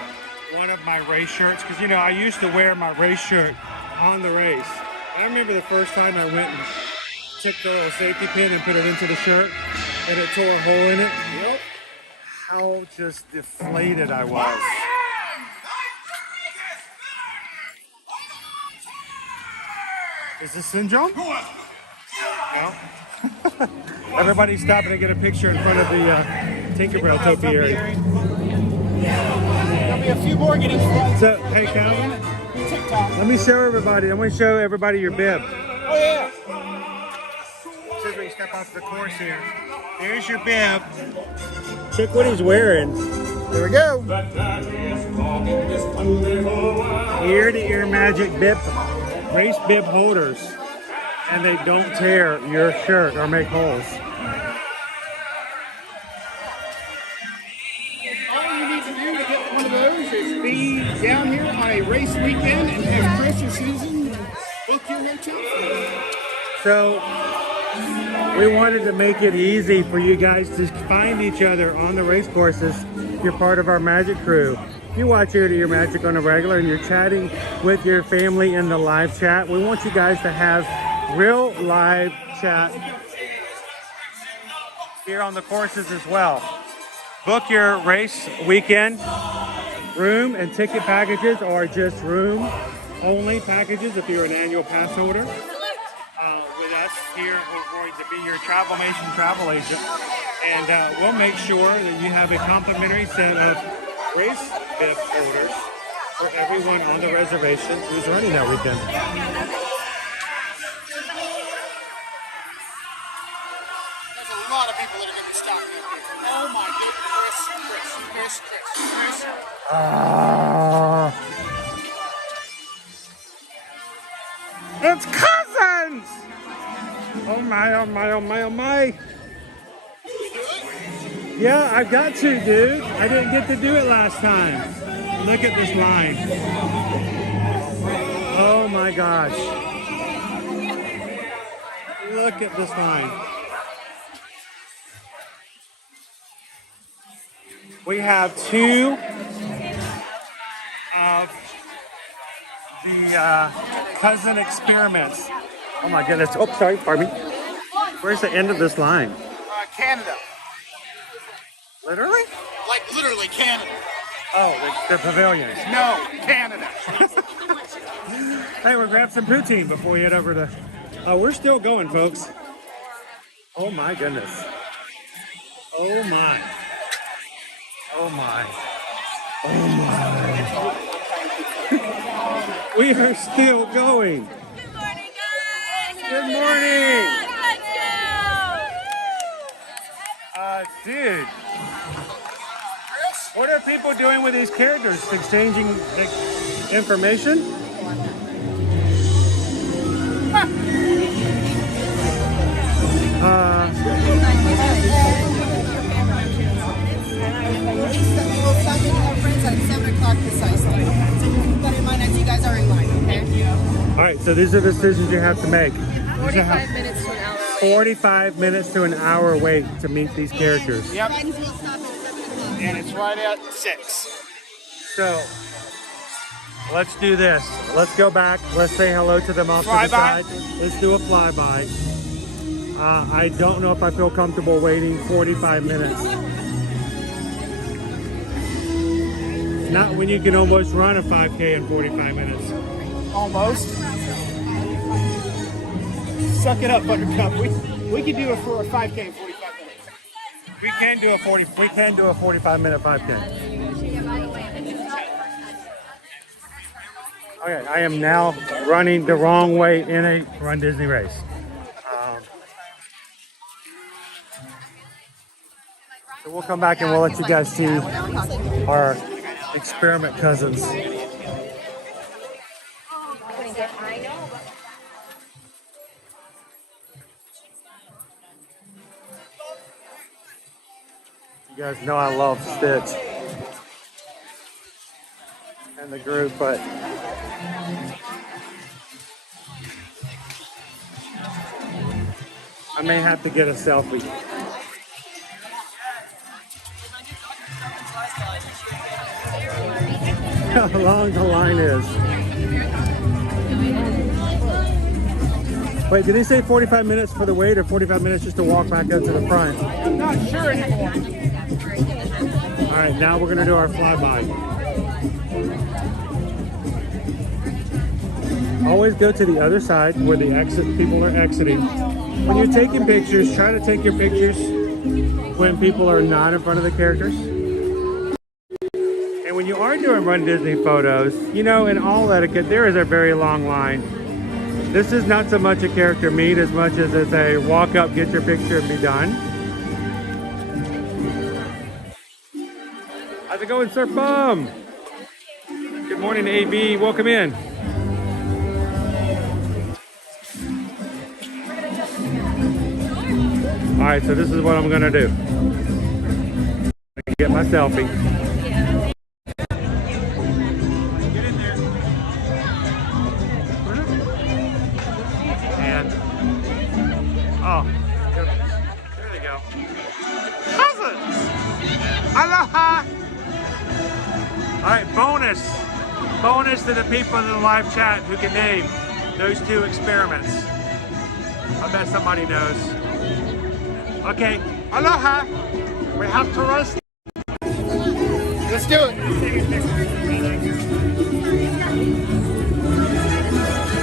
one of my race shirts? Because, you know, I used to wear my race shirt on the race. I remember the first time I went and took the little safety pin and put it into the shirt and it tore a hole in it. Yep. How just deflated I was. Is this Syndrome? No. Everybody's stopping to get a picture in front of the Tinkerbell topiary. There'll be a few more getting started. So, hey Calvin, let me show everybody. I'm going to show everybody your bib. Oh yeah. As we step off the course here. There's your bib. Check what he's wearing. There we go. Ear-to-ear magic bib, race bib holders. And they don't tear your shirt or make holes. All you need to do to get one of those is be down here on a race weekend and have Chris or Susan book you here too. So we wanted to make it easy for you guys to find each other on the race courses. You're part of our magic crew. You watch Ear to Ear Magic on a regular and you're chatting with your family in the live chat. We want you guys to have real live chat here on the courses as well. Book your race weekend room and ticket packages, or just room only packages if you're an annual pass holder. With us here, we're going to be your Travelmation travel agent, and we'll make sure that you have a complimentary set of race bib holders for everyone on the reservation who's running that weekend. There's a lot of people that are going to be stopping up here. Oh my goodness, Chris. It's cousins! Oh my, oh my, oh my, oh my. Yeah, I got to, dude. I didn't get to do it last time. Look at this line. Oh my gosh. Look at this line. We have two of the cousin experiments. Oh my goodness. Oh, sorry, pardon me. Where's the end of this line? Canada. Literally? Like literally Canada. Oh, the pavilions. No, Canada. Hey, we'll grab some poutine before we head over to... Oh, we're still going, folks. Oh my goodness. Oh my. Oh my. Oh my. We are still going. Good morning, guys. Good morning. Let's go. Dude. What are people doing with these characters? Exchanging information? We'll start getting our friends at 7 o'clock precisely. So keep that in mind as you guys are in line, okay? All right, so these are the decisions you have to make. 45 minutes to an hour. 45 minutes to an hour wait to meet these characters. Yep. And it's right at 6. So, let's do this. Let's go back. Let's say hello to them off to the side. Let's do a flyby. I don't know if I feel comfortable waiting 45 minutes. Not when you can almost run a 5K in 45 minutes. Almost. Suck it up, Buttercup. We can do it for a 5K in 45 minutes. We can do a 45-minute 5K. Okay, I am now running the wrong way in a Run Disney race. So we'll come back and we'll let you guys see our experiment cousins. You guys know I love Stitch and the group, but I may have to get a selfie. How long the line is. Wait, did he say 45 minutes for the wait or 45 minutes just to walk back up to the front? I'm not sure anymore. All right, now we're gonna do our flyby. Always go to the other side where the people are exiting. When you're taking pictures, try to take your pictures when people are not in front of the characters. And when you are doing Run Disney photos, you know, in all etiquette, there is a very long line. This is not so much a character meet as much as it's a walk up, get your picture, and be done. How's it going, Sir Bum? Good morning, AB. Welcome in. All right, so this is what I'm gonna do. Get my selfie. And oh, there they go. Cousins. Aloha. All right, bonus to the people in the live chat who can name those two experiments. I bet somebody knows. Okay, aloha. We have to rest. Let's do it.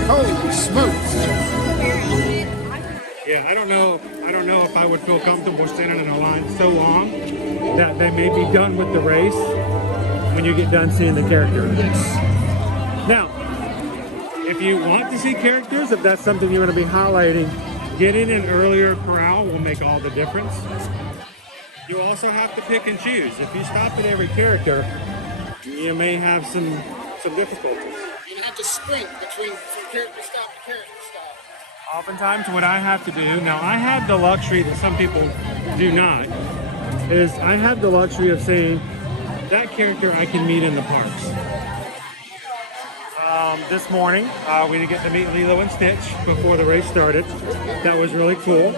Holy smokes. Yeah, I don't know if I would feel comfortable standing in a line so long that they may be done with the race when you get done seeing the character. Now, if you want to see characters, if that's something you're going to be highlighting, getting an earlier corral will make all the difference. You also have to pick and choose. If you stop at every character, you may have some difficulties. You have to sprint between character stop to character stop. Oftentimes what I have to do, now I have the luxury that some people do not, is I have the luxury of saying, that character I can meet in the parks. This morning, we did get to meet Lilo and Stitch before the race started. That was really cool.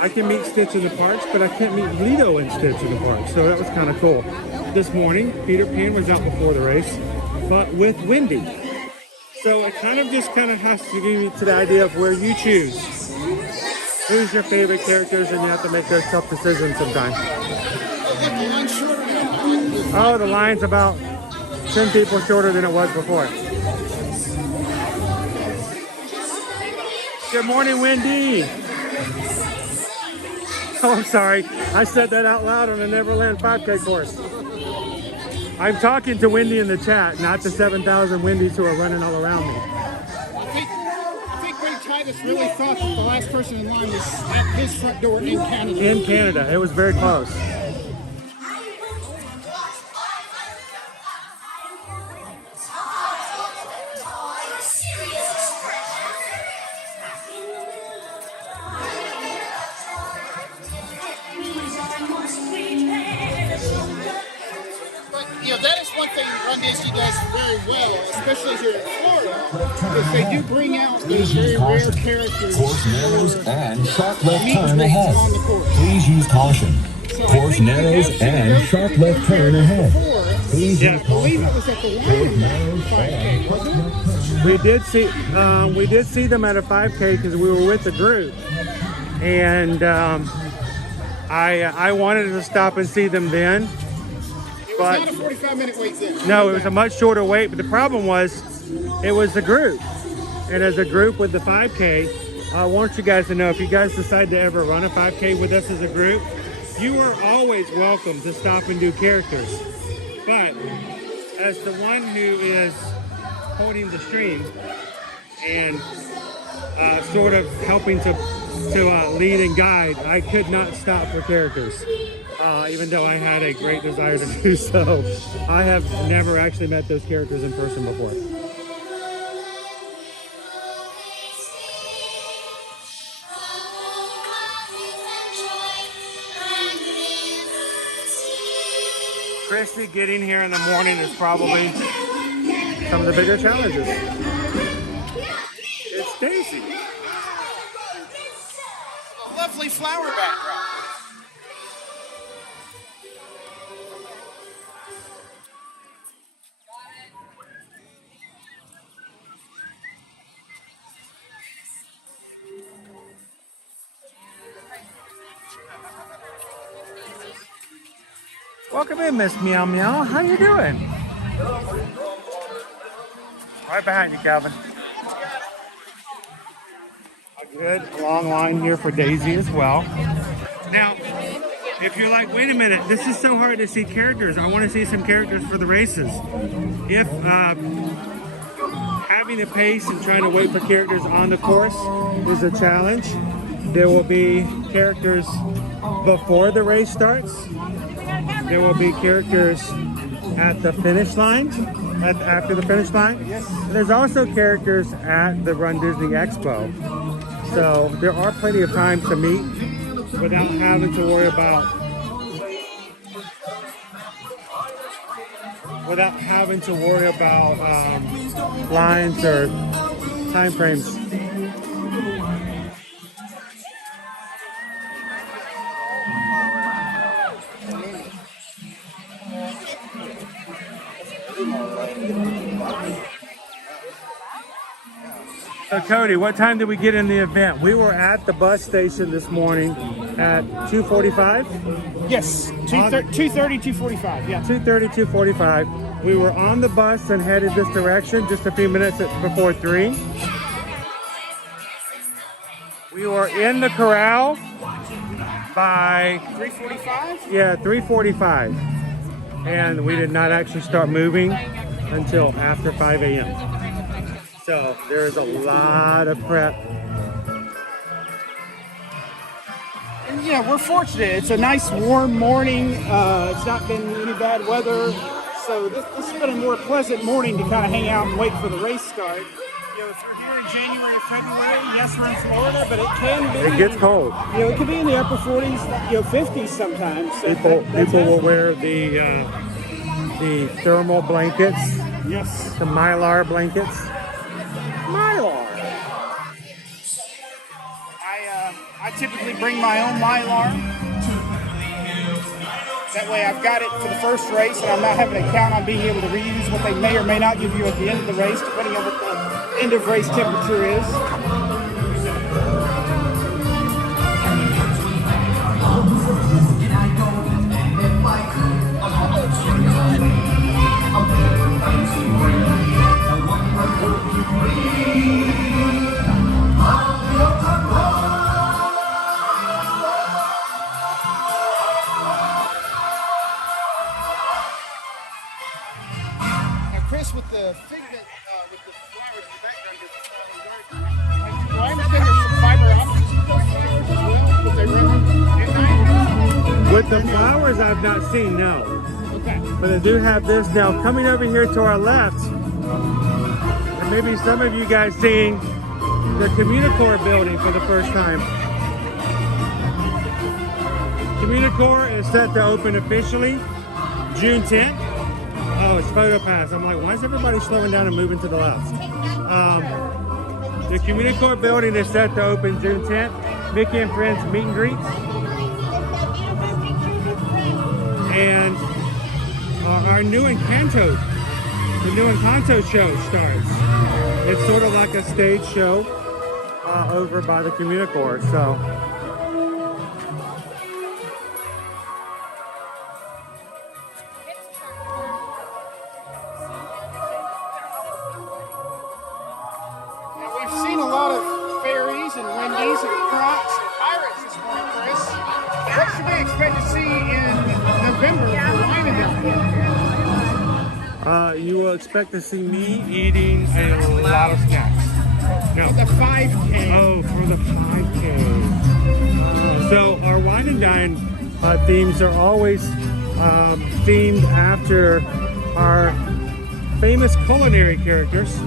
I can meet Stitch in the parks, but I can't meet Lilo and Stitch in the parks, so that was kind of cool. This morning, Peter Pan was out before the race, but with Wendy. So it kind of has to give you to the idea of where you choose. Who's your favorite characters, and you have to make those tough decisions sometimes. Oh, the line's about 10 people shorter than it was before. Good morning, Wendy. Oh, I'm sorry. I said that out loud on the Neverland 5K course. I'm talking to Wendy in the chat, not the 7,000 Wendy's who are running all around me. I think Ray Titus really thought that the last person in line was at his front door in Canada. In Canada. It was very close. That is one thing Run Disney does very well, especially here in Florida, is they do bring out these very rare characters. Course narrows and sharp left turn ahead. Please use caution. Course narrows and sharp left turn ahead. Please use caution. I believe it was at the Lion 5K, wasn't it? We did see them at a 5K because we were with the group, and I wanted to stop and see them then. It was not a 45-minute wait then. No, it was a much shorter wait, but the problem was it was the group. And as a group with the 5K, I want you guys to know, if you guys decide to ever run a 5K with us as a group, you are always welcome to stop and do characters. But as the one who is holding the stream and sort of helping to lead and guide, I could not stop for characters, even though I had a great desire to do so. I have never actually met those characters in person before. Christy getting here in the morning is probably some of the bigger challenges. It's Daisy. A lovely flower background. Welcome in, Miss Meow Meow. How you doing? Right behind you, Calvin. A good long line here for Daisy as well. Now, if you're like, wait a minute, this is so hard to see characters. I want to see some characters for the races. If having a pace and trying to wait for characters on the course is a challenge, there will be characters before the race starts. There will be characters at the finish line, after the finish line. Yes. There's also characters at the Run Disney Expo. So there are plenty of times to meet without having to worry about lines or time frames. So Cody, what time did we get in the event? We were at the bus station this morning at 2:45? Yes, 2:30, 2:45, yeah. 2:30, 2:45. We were on the bus and headed this direction just a few minutes before 3. We were in the corral by 3:45? Yeah, 3:45. And we did not actually start moving until after 5 a.m. So there's a lot of prep. And yeah, we're fortunate. It's a nice warm morning. It's not been any bad weather. So this has been a more pleasant morning to kind of hang out and wait for the race start. You know, if you're here in January or February, yes, we're in Florida, but it can be. It gets cold. You know, it can be in the upper 40s, 50s sometimes. So people will wear the thermal blankets. Yes. The Mylar blankets. Mylar. I typically bring my own Mylar. That way I've got it for the first race and I'm not having to count on being able to reuse what they may or may not give you at the end of the race, depending on what the end of race temperature is. Chris, with the figment, with the flowers in the background, do I understand there's some fiber optics as well? With the flowers, I've not seen, no. Okay. But I do have this now coming over here to our left. And maybe some of you guys seeing the Communicore building for the first time. Communicore is set to open officially June 10th. Oh, it's photo pass. I'm like, why is everybody slowing down and moving to the left? The Communicore building is set to open June 10th. Mickey and Friends meet and greets. And our new Encanto, the new Encanto show starts. It's sort of like a stage show over by the Communicore. So. You will expect to see me eating a lot of snacks. No. The 5K. Oh, for the 5K. So our wine and dine themes are always themed after our famous culinary characters.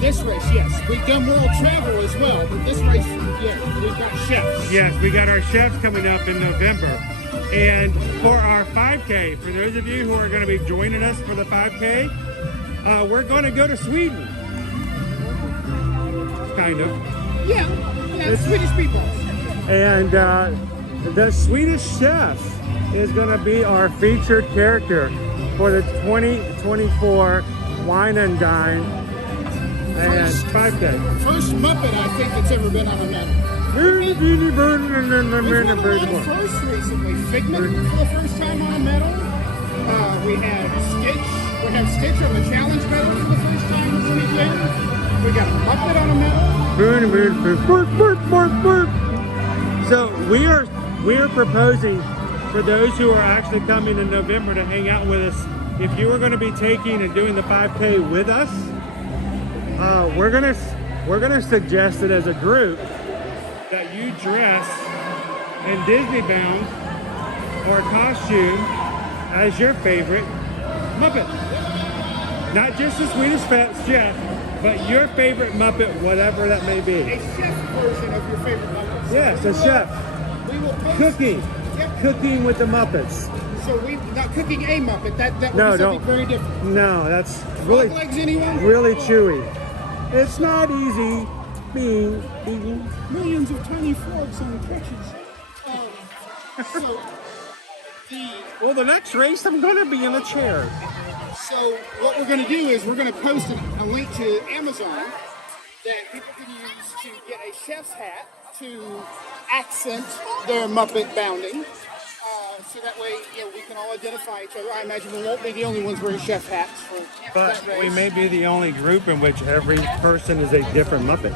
This race, yes. We've done world travel as well, but this race, yeah, we've got chefs. Yes, we got our chefs coming up in November. And for our 5K, for those of you who are going to be joining us for the 5K, we're going to go to Sweden. Kind of. Yeah, Swedish people. And the Swedish chef is going to be our featured character for the 2024 Wine and Dine and 5K. First Muppet I think that's ever been on a medal. We've won a lot of firsts recently. Figment for the first time on a medal. We had Stitch. We have Stitch on the challenge medal for the first time this weekend. We got a Muppet on a medal. So we are proposing for those who are actually coming in November to hang out with us. If you are going to be taking and doing the 5K with us, we're gonna suggest it as a group that you dress in Disney bound or costume as your favorite Muppet. Not just the Swedish chef, but your favorite Muppet, whatever that may be. A chef version of your favorite Muppet. Yes, a chef. We will post cooking. Yep. Cooking with the Muppets. So we're not cooking a Muppet. That would be something very different. No, that's really, legs, anyone? Really chewy. It's not easy being eaten. Millions of tiny frogs on crutches. Well, the next race, I'm going to be in a chair. So what we're going to do is we're going to post a link to Amazon that people can use to get a chef's hat to accent their Muppet bounding. So that way, we can all identify each other. I imagine we won't be the only ones wearing chef hats for but that race. We may be the only group in which every person is a different Muppet.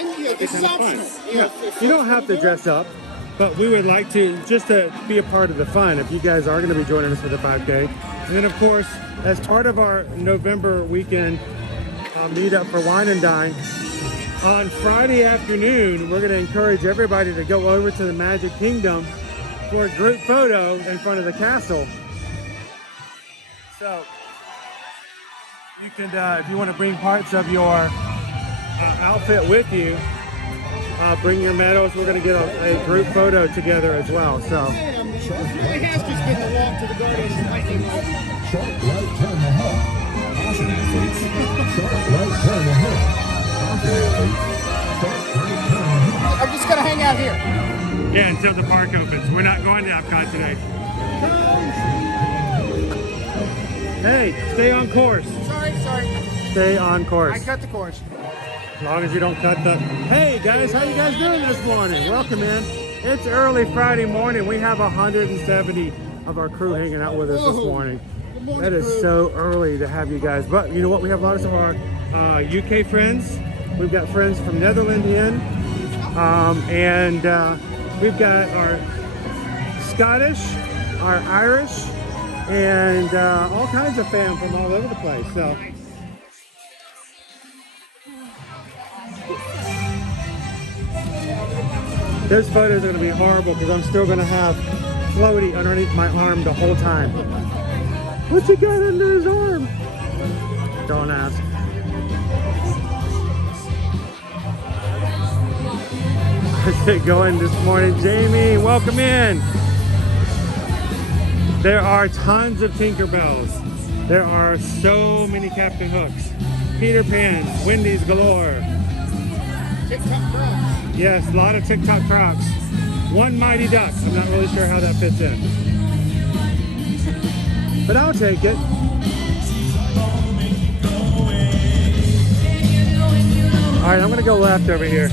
And this is optional. You don't have to dress up, but we would like to, just to be a part of the fun, if you guys are going to be joining us for the 5K. And then, of course, as part of our November weekend meetup for Wine and Dine, on Friday afternoon, we're going to encourage everybody to go over to the Magic Kingdom for a group photo in front of the castle. So you can, if you want to bring parts of your outfit with you, bring your medals. We're going to get a group photo together as well. So. It really has just been the walk to the Guardians and Lightning. Sharp right turn ahead. Caution athletes. Sharp right turn ahead. Caution athletes. Sharp right turn ahead. I'm just going to hang out here. Yeah, until the park opens. We're not going to Epcot today. Hey, stay on course. Sorry. Stay on course. I cut the course. As long as you don't cut the... Hey, guys, how you guys doing this morning? Welcome in. It's early Friday morning. We have 170 of our crew hanging out with us this morning. That is so early to have you guys. But you know what? We have lots of our UK friends. We've got friends from Netherlands in. And we've got our Scottish, our Irish, and all kinds of fam from all over the place. So those photos are going to be horrible because I'm still going to have floaty underneath my arm the whole time. What's he got under his arm? Don't ask. Let's get going this morning. Jamie, welcome in. There are tons of Tinkerbells. There are so many Captain Hooks. Peter Pans, Wendy's galore. TikTok Crocs. Yes, a lot of TikTok Crocs. One Mighty Duck. I'm not really sure how that fits in. But I'll take it. All right, I'm going to go left over here.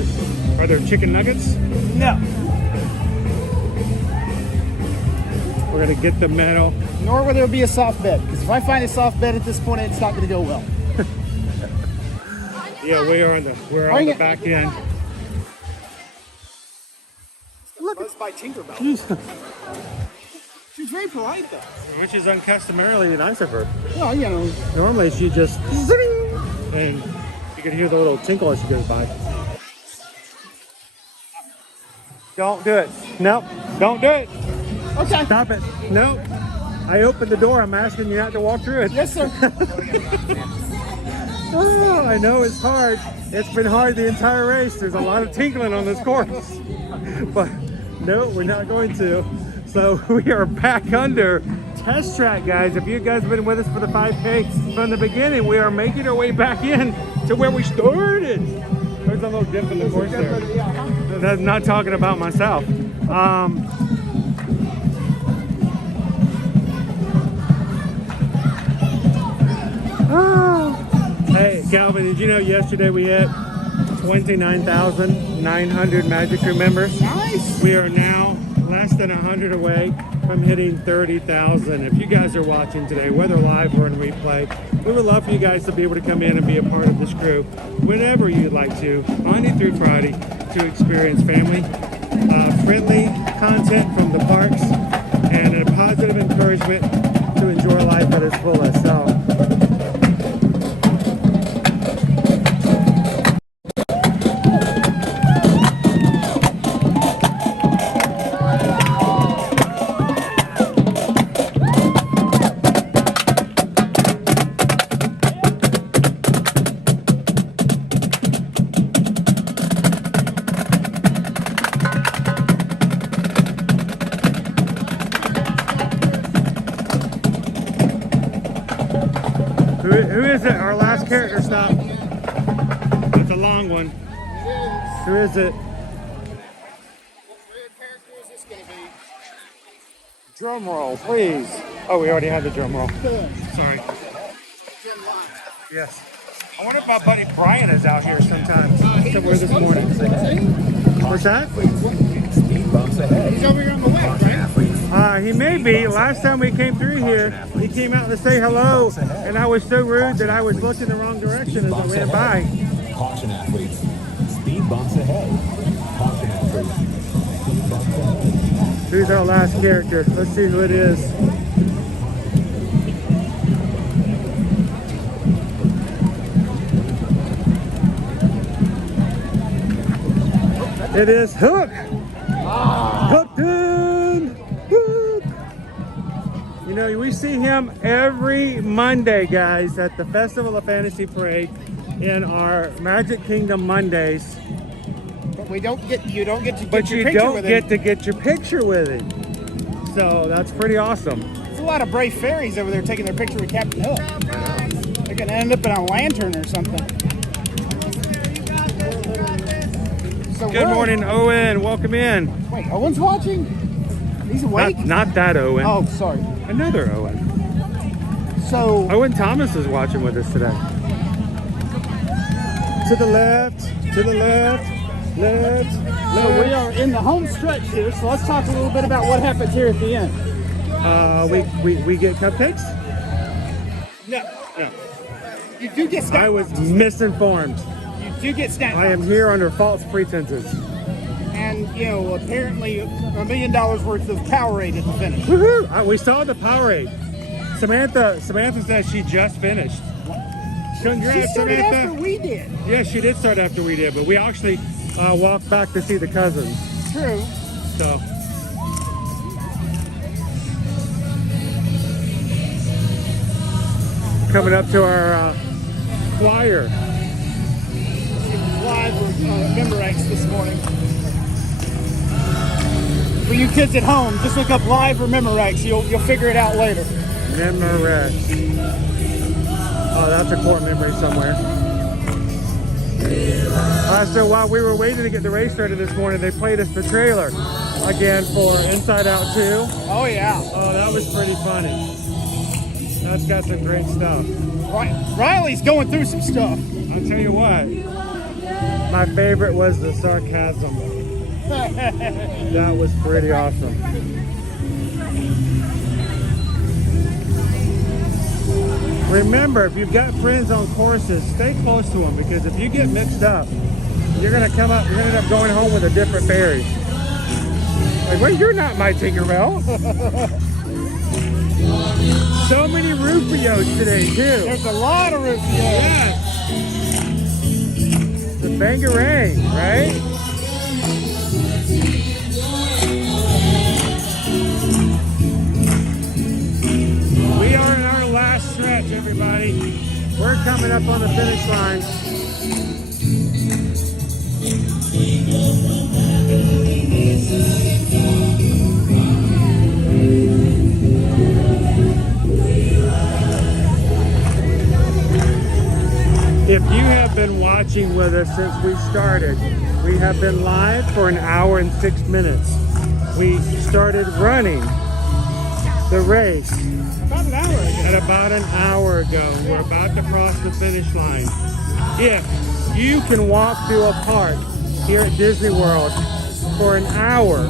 Are there chicken nuggets? No. We're gonna get the medal. Nor will there be a soft bed, because if I find a soft bed at this point, it's not going to go well. Yeah, we're on the back end. Look, it's by Tinkerbell. She's very polite though. Which is uncustomarily nice of her. Well, you know. Normally she just zing, and you can hear the little tinkle as she goes by. Don't do it. Nope. Don't do it. Okay. Stop it. Nope. I opened the door. I'm asking you not to walk through it. Yes, sir. Oh, I know it's hard. It's been hard the entire race. There's a lot of tinkling on this course. But no, we're not going to. So we are back under test track, guys. If you guys have been with us for the 5K from the beginning, we are making our way back in to where we started. There's a little dip in the course there. That's not talking about myself. Hey, Calvin, did you know yesterday we hit 29,900 Magic Crew members? Nice. We are now less than 100 away from hitting 30,000. If you guys are watching today, whether live or in replay, we would love for you guys to be able to come in and be a part of this crew whenever you'd like to, Monday through Friday, to experience family, friendly content from the parks, and a positive encouragement to enjoy life at its fullest. So, who is it? Our last character stop. It's a long one. Who is it? Drum roll, please. Oh, we already had the drum roll. Sorry. Yes. I wonder if my buddy Brian is out here sometime. Somewhere this morning. What's that? He's over here on the left, right? He may be. Last time we came through here, he came out to say hello, and I was so rude that I was looking the wrong direction as I ran by. Caution athletes. Speed bumps ahead. Caution athletes. Speed bumps ahead. Who's our last character? Let's see who it is. It is Hook. Hooked in. Hook. You know, we see him every Monday, guys, at the Festival of Fantasy Parade in our Magic Kingdom Mondays. But you don't get to get your picture with him. But you don't get to get your picture with him. So that's pretty awesome. There's a lot of brave fairies over there taking their picture with Captain Hook. They're going to end up in a lantern or something. So good morning, Owen. Welcome in. Wait, Owen's watching? He's awake? Not that Owen. Oh, sorry. Another Owen. So Owen Thomas is watching with us today. To the left, left. So we are in the home stretch here, so let's talk a little bit about what happens here at the end. We get cupcakes? No. You do get snack I was boxes. misinformed. You do get snack I am boxes. here under false pretenses. And, you know, apparently $1 million worth of Powerade at the finish. Woohoo! We saw the Powerade. Samantha said she just finished. Congrats, She started Samantha. after we did. Yeah, she did start after we did, but we actually walked back to see the cousins. True. So. Coming up to our choir. Live Memorex this morning. For you kids at home, just look up live or Memorex. You'll figure it out later. Memorex. Oh, that's a core memory somewhere. So while we were waiting to get the race started this morning, they played us the trailer again for Inside Out 2. Oh, yeah. Oh, that was pretty funny. That's got some great stuff. Riley's going through some stuff. I'll tell you what. My favorite was the sarcasm. That was pretty awesome. Remember, if you've got friends on courses, stay close to them, because if you get mixed up, you're gonna end up going home with a different ferry. Like, well, you're not my Tinkerbell. So many Rufios today, too. There's a lot of Rufios. Yes. The Bangarang, right? We are in our last stretch, everybody. We're coming up on the finish line. If you have been watching with us since we started, we have been live for an hour and 6 minutes. We started running the race about an hour ago. We're about to cross the finish line. If you can walk through a park here at Disney World for an hour,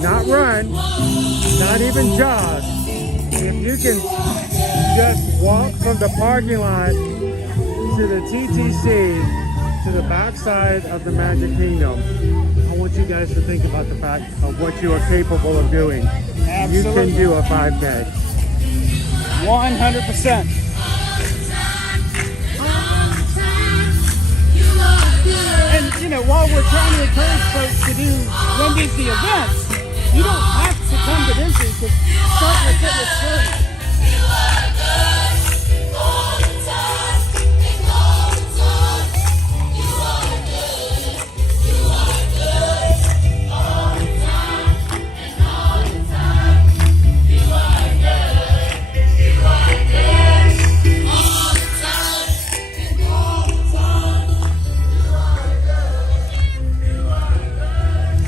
not run, not even jog, if you can just walk from the parking lot to the TTC to the backside of the Magic Kingdom, I want you guys to think about the fact of what you are capable of doing. Absolutely. You can do a 5K. 100%. And you know, while we're trying to encourage folks to do Run Disney events, you don't have to come to Disney to start your fitness journey.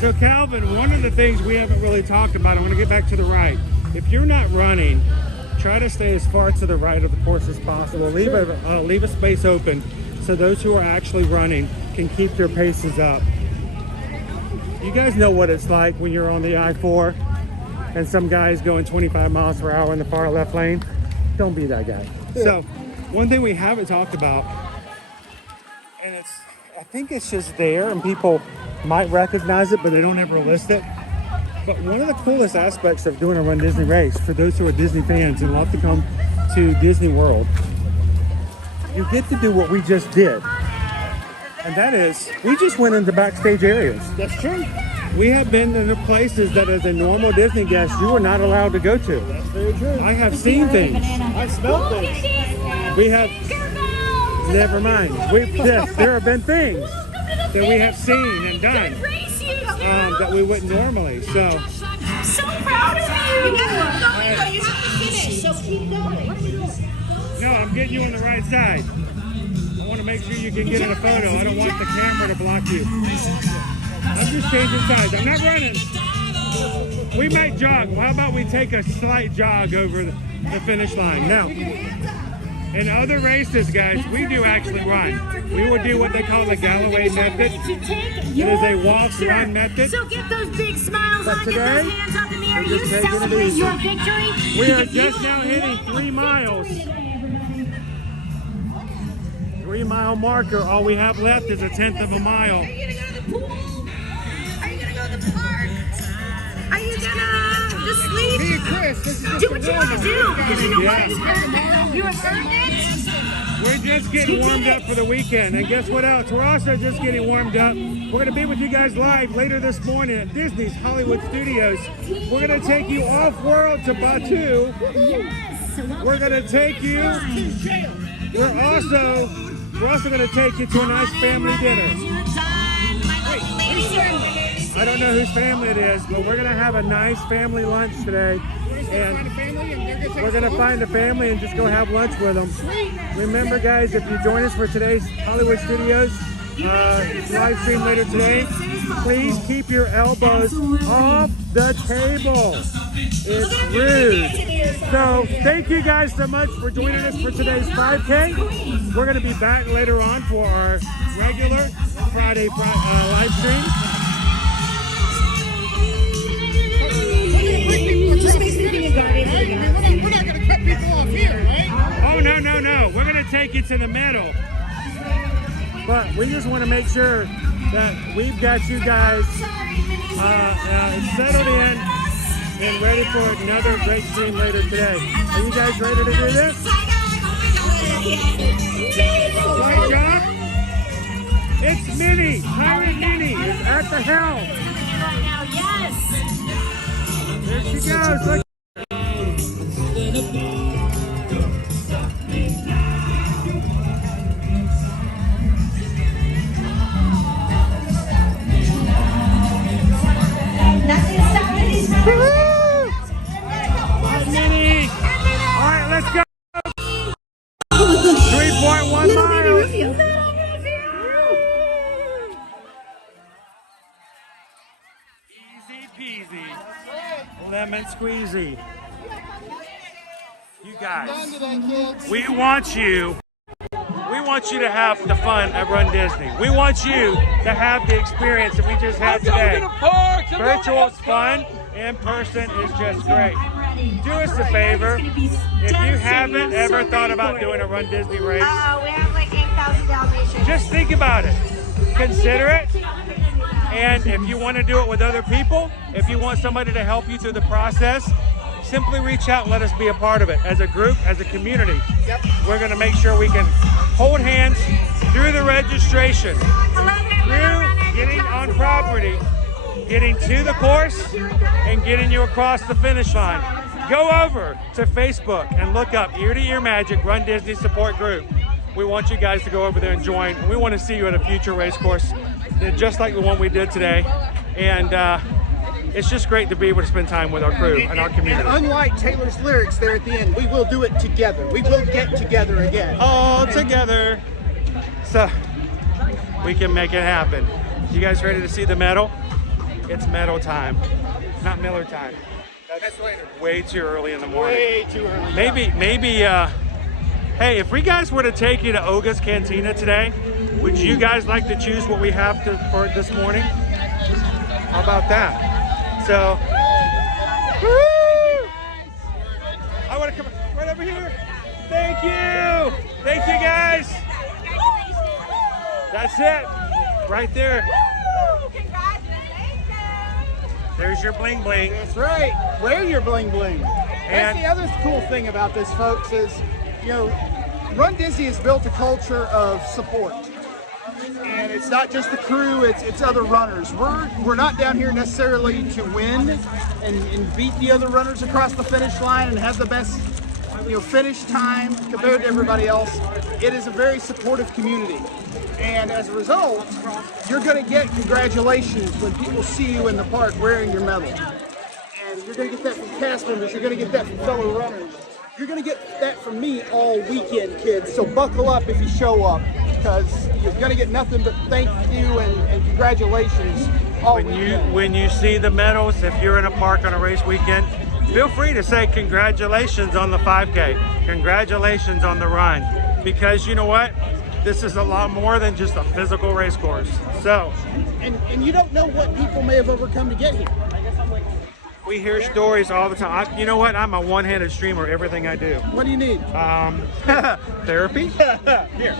So Calvin, one of the things we haven't really talked about, I'm going to get back to the right. If you're not running, try to stay as far to the right of the course as possible. Leave a space open so those who are actually running can keep their paces up. You guys know what it's like when you're on the I-4 and some guy's going 25 miles per hour in the far left lane. Don't be that guy. So one thing we haven't talked about, and I think it's just there and people might recognize it, but they don't ever list it. But one of the coolest aspects of doing a Run Disney race, for those who are Disney fans and love to come to Disney World, you get to do what we just did. And that is, we just went into backstage areas. That's true. We have been in the places that as a normal Disney guest, you are not allowed to go to. That's very true. I have seen things. I've smelled things. We have, never mind. Yes, there have been things that we have seen and done that we wouldn't normally. So, I'm so proud of you. You have to finish, so keep going. No, I'm getting you on the right side. I want to make sure you can get in a photo. I don't want the camera to block you. I'm just changing sides. I'm not running. We might jog. Well, how about we take a slight jog over the finish line? Now, in other races, guys, we do actually run. We will do what they call the Galloway method. It is a walk-run method. So get those big smiles But on, today, get those hands up in the air. we're You just taking it celebrate easy. your victory. We are just now hitting 3 miles. 3 mile marker. All we have left is 1/10 of a mile. Are you gonna go to the pool? Are you gonna go to the park? Are you gonna just sleep? Me and Chris, this is just Do what you want to do, because you know Yeah. what? You have earned it. We're just getting warmed up for the weekend. And guess what else? We're also just getting warmed up. We're going to be with you guys live later this morning at Disney's Hollywood Studios. We're going to take you off-world to Batu. We're going to take you... We're also going to take you to a nice family dinner. I don't know whose family it is, but we're going to have a nice family lunch today. And we're going to find a family and just go have lunch with them. Remember, guys, if you join us for today's Hollywood Studios live stream later today, please keep your elbows off the table. It's rude. So thank you guys so much for joining us for today's 5K. We're going to be back later on for our regular Friday live stream. We're not going to cut people off here, right? Oh, no. We're going to take you to the middle. But we just want to make sure that we've got you guys settled in and ready for another great stream later today. Are you guys ready to do this? Right, John? It's Minnie. Pirate Minnie is at the helm. There she goes. Look. Let's go! 3.1 miles! Easy peasy. Lemon squeezy. You guys, we want you to have the fun at Run Disney. We want you to have the experience that we just had today. Virtual is fun, in person is just great. Do us a favor, if you haven't ever thought about doing a Run Disney race, we have like 8,000 Dalmatians. just think about it. Consider it. And if you want to do it with other people, if you want somebody to help you through the process, simply reach out and let us be a part of it. As a group, as a community, we're going to make sure we can hold hands through the registration, through getting on property, getting to the course, and getting you across the finish line. Go over to Facebook and look up Ear to Ear Magic Run Disney Support Group. We want you guys to go over there and join. We want to see you at a future race course, just like the one we did today. And it's just great to be able to spend time with our crew and our community. And unlike Taylor's lyrics there at the end, we will do it together. We will get together again. All together. So we can make it happen. You guys ready to see the medal? It's medal time, not Miller time. That's later. Way too early in the morning. Way too early. Maybe, hey, if we guys were to take you to Oga's Cantina today, would you guys like to choose what we have for this morning? How about that? So, I want to come right over here. Thank you. Thank you, guys. That's it. Right there. There's your bling bling. That's right. Wear your bling bling. That's the other cool thing about this, folks, is, you know, Run Disney has built a culture of support. And it's not just the crew, it's other runners. We're not down here necessarily to win and beat the other runners across the finish line and have the best, you know, finish time compared to everybody else. It is a very supportive community. And as a result, you're going to get congratulations when people see you in the park wearing your medal. And you're going to get that from cast members, you're going to get that from fellow runners. You're going to get that from me all weekend, kids. So buckle up if you show up, because you're going to get nothing but thank you and congratulations all weekend. When you see the medals, if you're in a park on a race weekend, feel free to say congratulations on the 5K, congratulations on the run, because you know what? This is a lot more than just a physical race course. So, and you don't know what people may have overcome to get here. We hear stories all the time. You know what? I'm a one-handed streamer, everything I do. What do you need? Therapy? Here.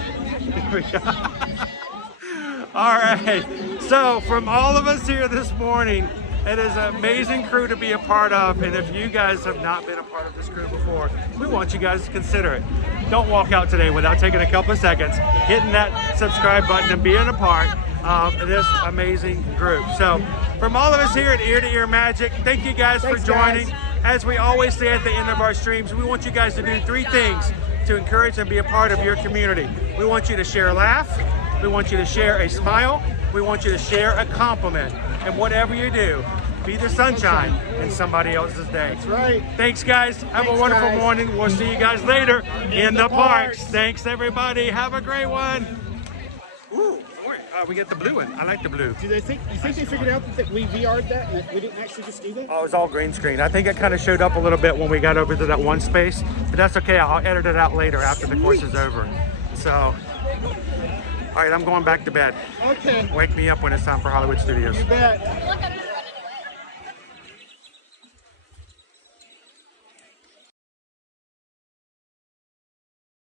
All right. So from all of us here this morning, it is an amazing crew to be a part of. And if you guys have not been a part of this crew before, we want you guys to consider it. Don't walk out today without taking a couple of seconds, hitting that subscribe button and being a part of this amazing group. So from all of us here at Ear to Ear Magic, thank you guys for joining. As we always say at the end of our streams, we want you guys to do 3 things to encourage and be a part of your community. We want you to share a laugh. We want you to share a smile. We want you to share a compliment. And whatever you do, be the sunshine in somebody else's day. That's right. Thanks, guys. Have a wonderful morning. We'll see you guys later in the parks. Thanks, everybody. Have a great one. Ooh, orange. We get the blue one. I like the blue. Do they think? You think they figured out that we VR'd that and that we didn't actually just do that? Oh, it was all green screen. I think it kind of showed up a little bit when we got over to that one space, but that's okay. I'll edit it out later after the course is over. So, all right, I'm going back to bed. Okay. Wake me up when it's time for Hollywood Studios. You bet.